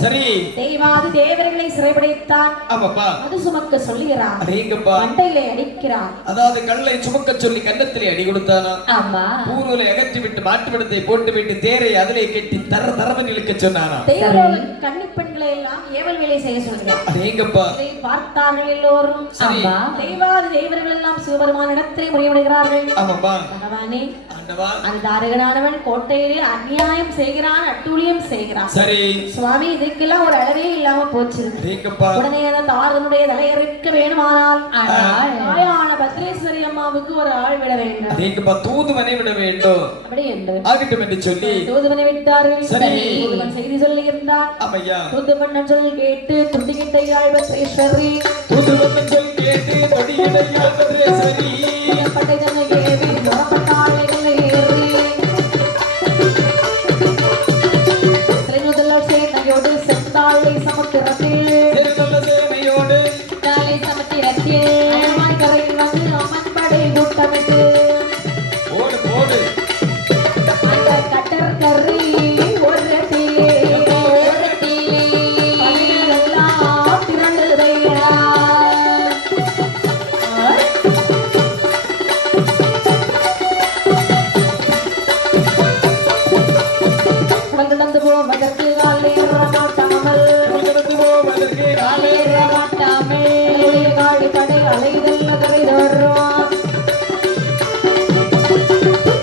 சரி தெய்வாதி தேவர்களை சிறைபிடித்தான் ஆமாப்பா அது சுமக்க சொல்லுகிறான் அடேங்கப்பா மண்டையிலே அடிக்கிறான் அதாவது கல்லை சுமக்க சொல்லி கன்னத்திலே அடி கொடுத்தானா ஆமா பூர்வலை அகற்றி விட்டு மாட்டுவிடத்தை போட்டு விட்டு தேரை அதிலே கட்டி தரவன் இழுக்க சொன்னானா தெய்வம் கன்னி பெண்களை எல்லாம் ஏவல் வேலை செய்ய சொல்கிறான் அடேங்கப்பா இதை பார்த்தார்கள் எல்லோரும் சரி ஆமா தெய்வாதி தேவர்கள் எல்லாம் சிவபெருமான இடத்தை முறையிடுகிறார்கள் ஆமாப்பா பகவானே ஆண்டவா அந்த தாரகனானவன் கோட்டையிலே அநியாயம் செய்கிறான் அட்டூழியம் செய்கிறான் சரி சுவாமி இதுக்கெல்லாம் ஒரு அளவே இல்லாம போச்சு அடேங்கப்பா உடனே அந்த தாரகனுடைய தலையறுக்க வேணுமானால் ஆனால் தாயான பத்ரேஸ்வரி அம்மாவுக்கு ஒரு ஆள் விட வேண்டும் அடேங்கப்பா தூதுவனை விட வேண்டும் அப்படி என்று ஆகட்டும் என்று சொல்லி தூதுவனை விட்டார்கள் சரி. தூதுவன் செய்தி சொல்லி இருந்தான் ஆமையா தூதுவன் சொல் கேட்டு துண்டிக்கிட்ட யாழ் பத்ரேஸ்வரி தூதுவன் சொல் கேட்டு தொடியடையால் பத்ரேஸ்வரி பட்டை தன்னை ஏறி புறப்பட்டாள் ஏறி முதல்வர் சேனையோடு செந்தாளை சமுத்திரத்தில் திருநல்ல சேனையோடு தாலை சமுத்திரத்தில் அழகாய் கரையில் வந்து அம்மன் படை கூட்டமிட்டு ஓடு ஓடு அந்த கட்டர் கறி ஒரட்டிலே ஓரத்திலே பணிகளெல்லாம் திரண்டுதையா கடந்து போவதற்கு காலேற மாட்டாமல் கடந்து போவதற்கு காலேற மாட்டாமல் காடி படை அலைதல் நகரை தோறும்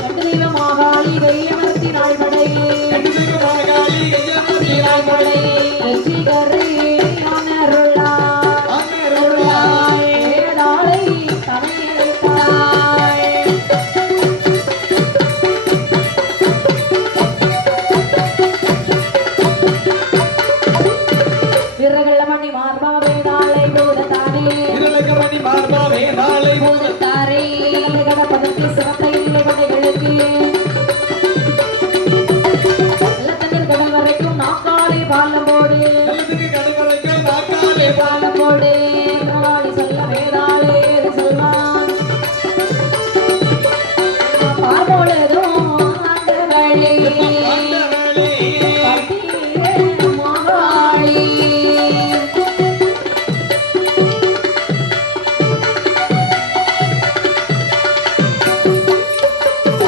கண்டு தெய்வமாகாளி கையமர்த்தினாள் படை கண்டிதமாகாளி கையமர்த்தினாள் படை வெற்றி கரை அமருளாள் அமருளாள் வேதாளை தனையெடுத்தாள் விரகள்ள மணி மார்பா வேதாளை பூதத்தானே இருளகமணி மார்பாவே நாளை போது தாரை கடப்பதற்கு சிறந்த இல்லை படைகளுக்கு வெள்ளத்தண்ணீர் கடல் வரைக்கும் நாக்காளி பாலம் போடு நல்லதுக்கு கடைவரைக்கு நாக்காலே பாலம் போடு மகாளி சொல்ல வேதாளே சொல்வான் பார்பொழுதும் அந்த வழி அந்த வேளை பட்டியே மகாளி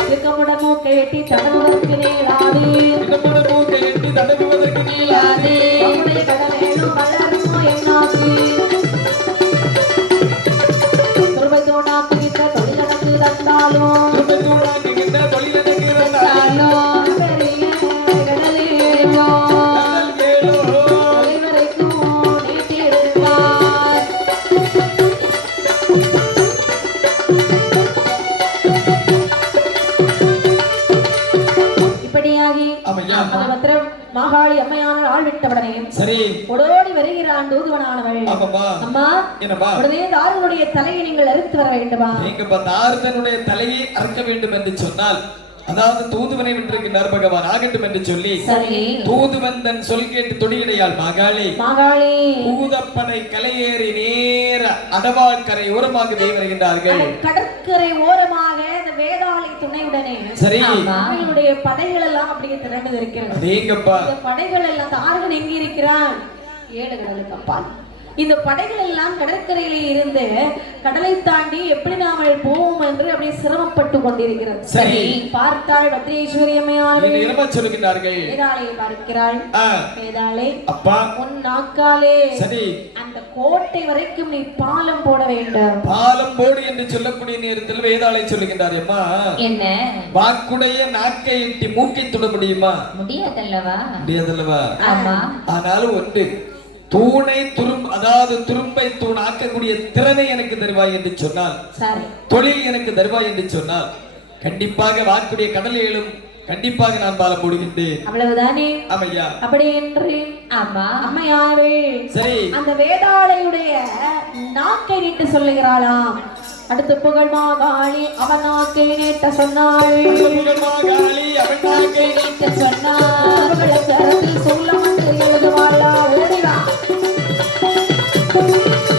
இருக்கமுடன் மூக்கையட்டி தடவுவதற்கு நேராது இடமுட மூக்கை எட்டி தடவுவதற்கு நீளாதே நம்முடைய கடலேனும் வளருமோ என்னாச்சு துருவை தோண்டாக்குகின்ற தொழிலடக்கு தந்தாலும் திரும்ப தூளாக்குகின்ற தொழிலனுக்கு இருந்தாலும் பெரிய கடலேனோ கடல் கேளோ தலைவரைக்கும் நீட்டிடுவார் இப்படியாகி ஆமையா பத்திரம் மாகாளி அம்மையான ஆள் விட்டவுடனே சரி ஓடோடி வருகிறான் தூதுவனானவள் ஆமாப்பா அம்மா என்னப்பா உடனே தாருடைய தலையை நீங்கள் அறுத்து வர வேண்டுமா நீங்க தாரதனுடைய தலையை அறுக்க வேண்டும் என்று சொன்னால் அதாவது தூதுவனை விட்டிருக்கிறார் பகவான் ஆகட்டும் என்று சொல்லி சரி தூதுவன் தன் சொல் கேட்டு தொடியடையாள் மாகாளி மாகாளி பூதப்படை கலையேறி நேர அடவாழ்கரை ஓரமாகவே வருகின்றார்கள் கடற்கரை ஓரமாக இந்த வேதாளை துணையுடனே சரி அவர்களுடைய படைகள் எல்லாம் அப்படியே திரண்டு இருக்கிறது நீங்கப்பா இந்த படைகள் எல்லாம் தாரகன் எங்க இருக்கிறான் 7 கடலுக்கு அப்பால் இந்த படைகள் எல்லாம் கடற்கரையிலே இருந்து கடலை தாண்டி எப்படி நாமல் போவோம் என்று அப்படியே சிரமப்பட்டு கொண்டிருக்கிறது. சரி. பார்த்தாள் பத்ரேஸ்வரி அம்மையார் என்ன இரமா சொல்லுகிறார்கள்? வேதாளை பார்க்கிறாள். வேதாளே, அப்பா உன் நாக்காலே சரி அந்த கோட்டை வரைக்கும் நீ பாலம் போட வேண்டும். பாலம் போடு என்று சொல்லக்கூடிய நேரத்தில் வேதாளை சொல்லுகின்றார். அம்மா என்ன வாக்குடைய நாக்கை எட்டி மூக்கை தொட முடியுமா? முடியாதல்லவா? முடியாதல்லவா? ஆமா. ஆனாலும் ஒன்று, தூணை அதாவது துரும்பை தூண் ஆக்கக்கூடிய திறனை எனக்கு தருவாய் என்று சொன்னால், சரி, தொழில் எனக்கு தருவாய் என்று சொன்னால், கண்டிப்பாக வாக்குடைய கடலையிலும் கண்டிப்பாக நான் பாலம் போடுகின்றேன். அவ்வளவுதானே? ஆமையா. அப்படி என்று ஆமா. அம்மையாரே சரி அந்த வேதாளையுடைய நாக்கை நீட்டு சொல்லுகிறாளாம். அடுத்து புகழ்மாகாளி அவன் நாக்கை நீட்ட சொன்னாள். புகழ்மாகாளி அவன் நாக்கை நீட்ட சொன்னார். கரத்தில் சொல்ல வந்து எழுதுவாளா? ஓடிவா.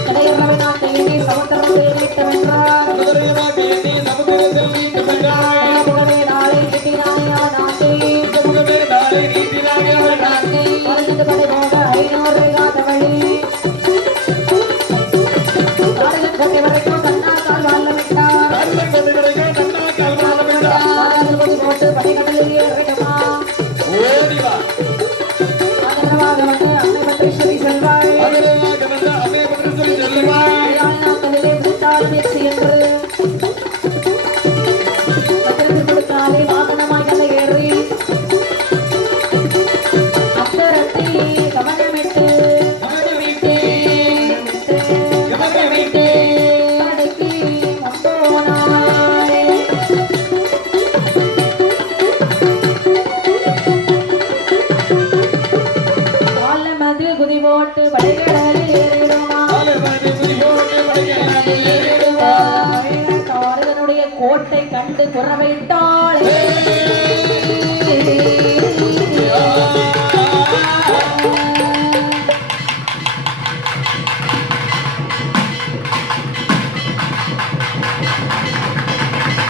கடையறவை நாக்கை எண்ணி சமுத்திரத்தில் நீட்ட வென்றார். நாக்கை எண்ணி சமுத்திரத்தில் நீட்ட வென்றார். புகழே நாளை கெட்டினாய் அவன் நாக்கை. புகழே நாளை நீட்டினாய் அவன் நாக்கை. பறந்து படை போக 500 காத வழி. காடகன் கட்டை வரைக்கும் கண்ணால் கால் வாழ விட்டார். காடகன் கட்டை வரைக்கும் கண்ணால் கால் வாழ விட்டார். காதல் கொடி போட்டு படைக்கடலில் இறங்குமா. ஓடி வா. ஆதரவாக வந்து அன்னை பத்ரேஸ்வரி செல்வாள். ஆதரவாக வந்து அன்னை பத்ரேஸ்வரி செல்வாள். நாக்கதிலே விட்டாள் நிச்சை என்று பத்திரத்தில் கொடுத்தாலே வாகனமாக ஏறி அத்தரத்தை கவனமிட்டு கடைக்கு வந்தோனாய். காலமதில் குதி போட்டு படைகளில் ஏறிடுமா. காரகனுடைய கோட்டை கண்டு குறவைத்தாள்.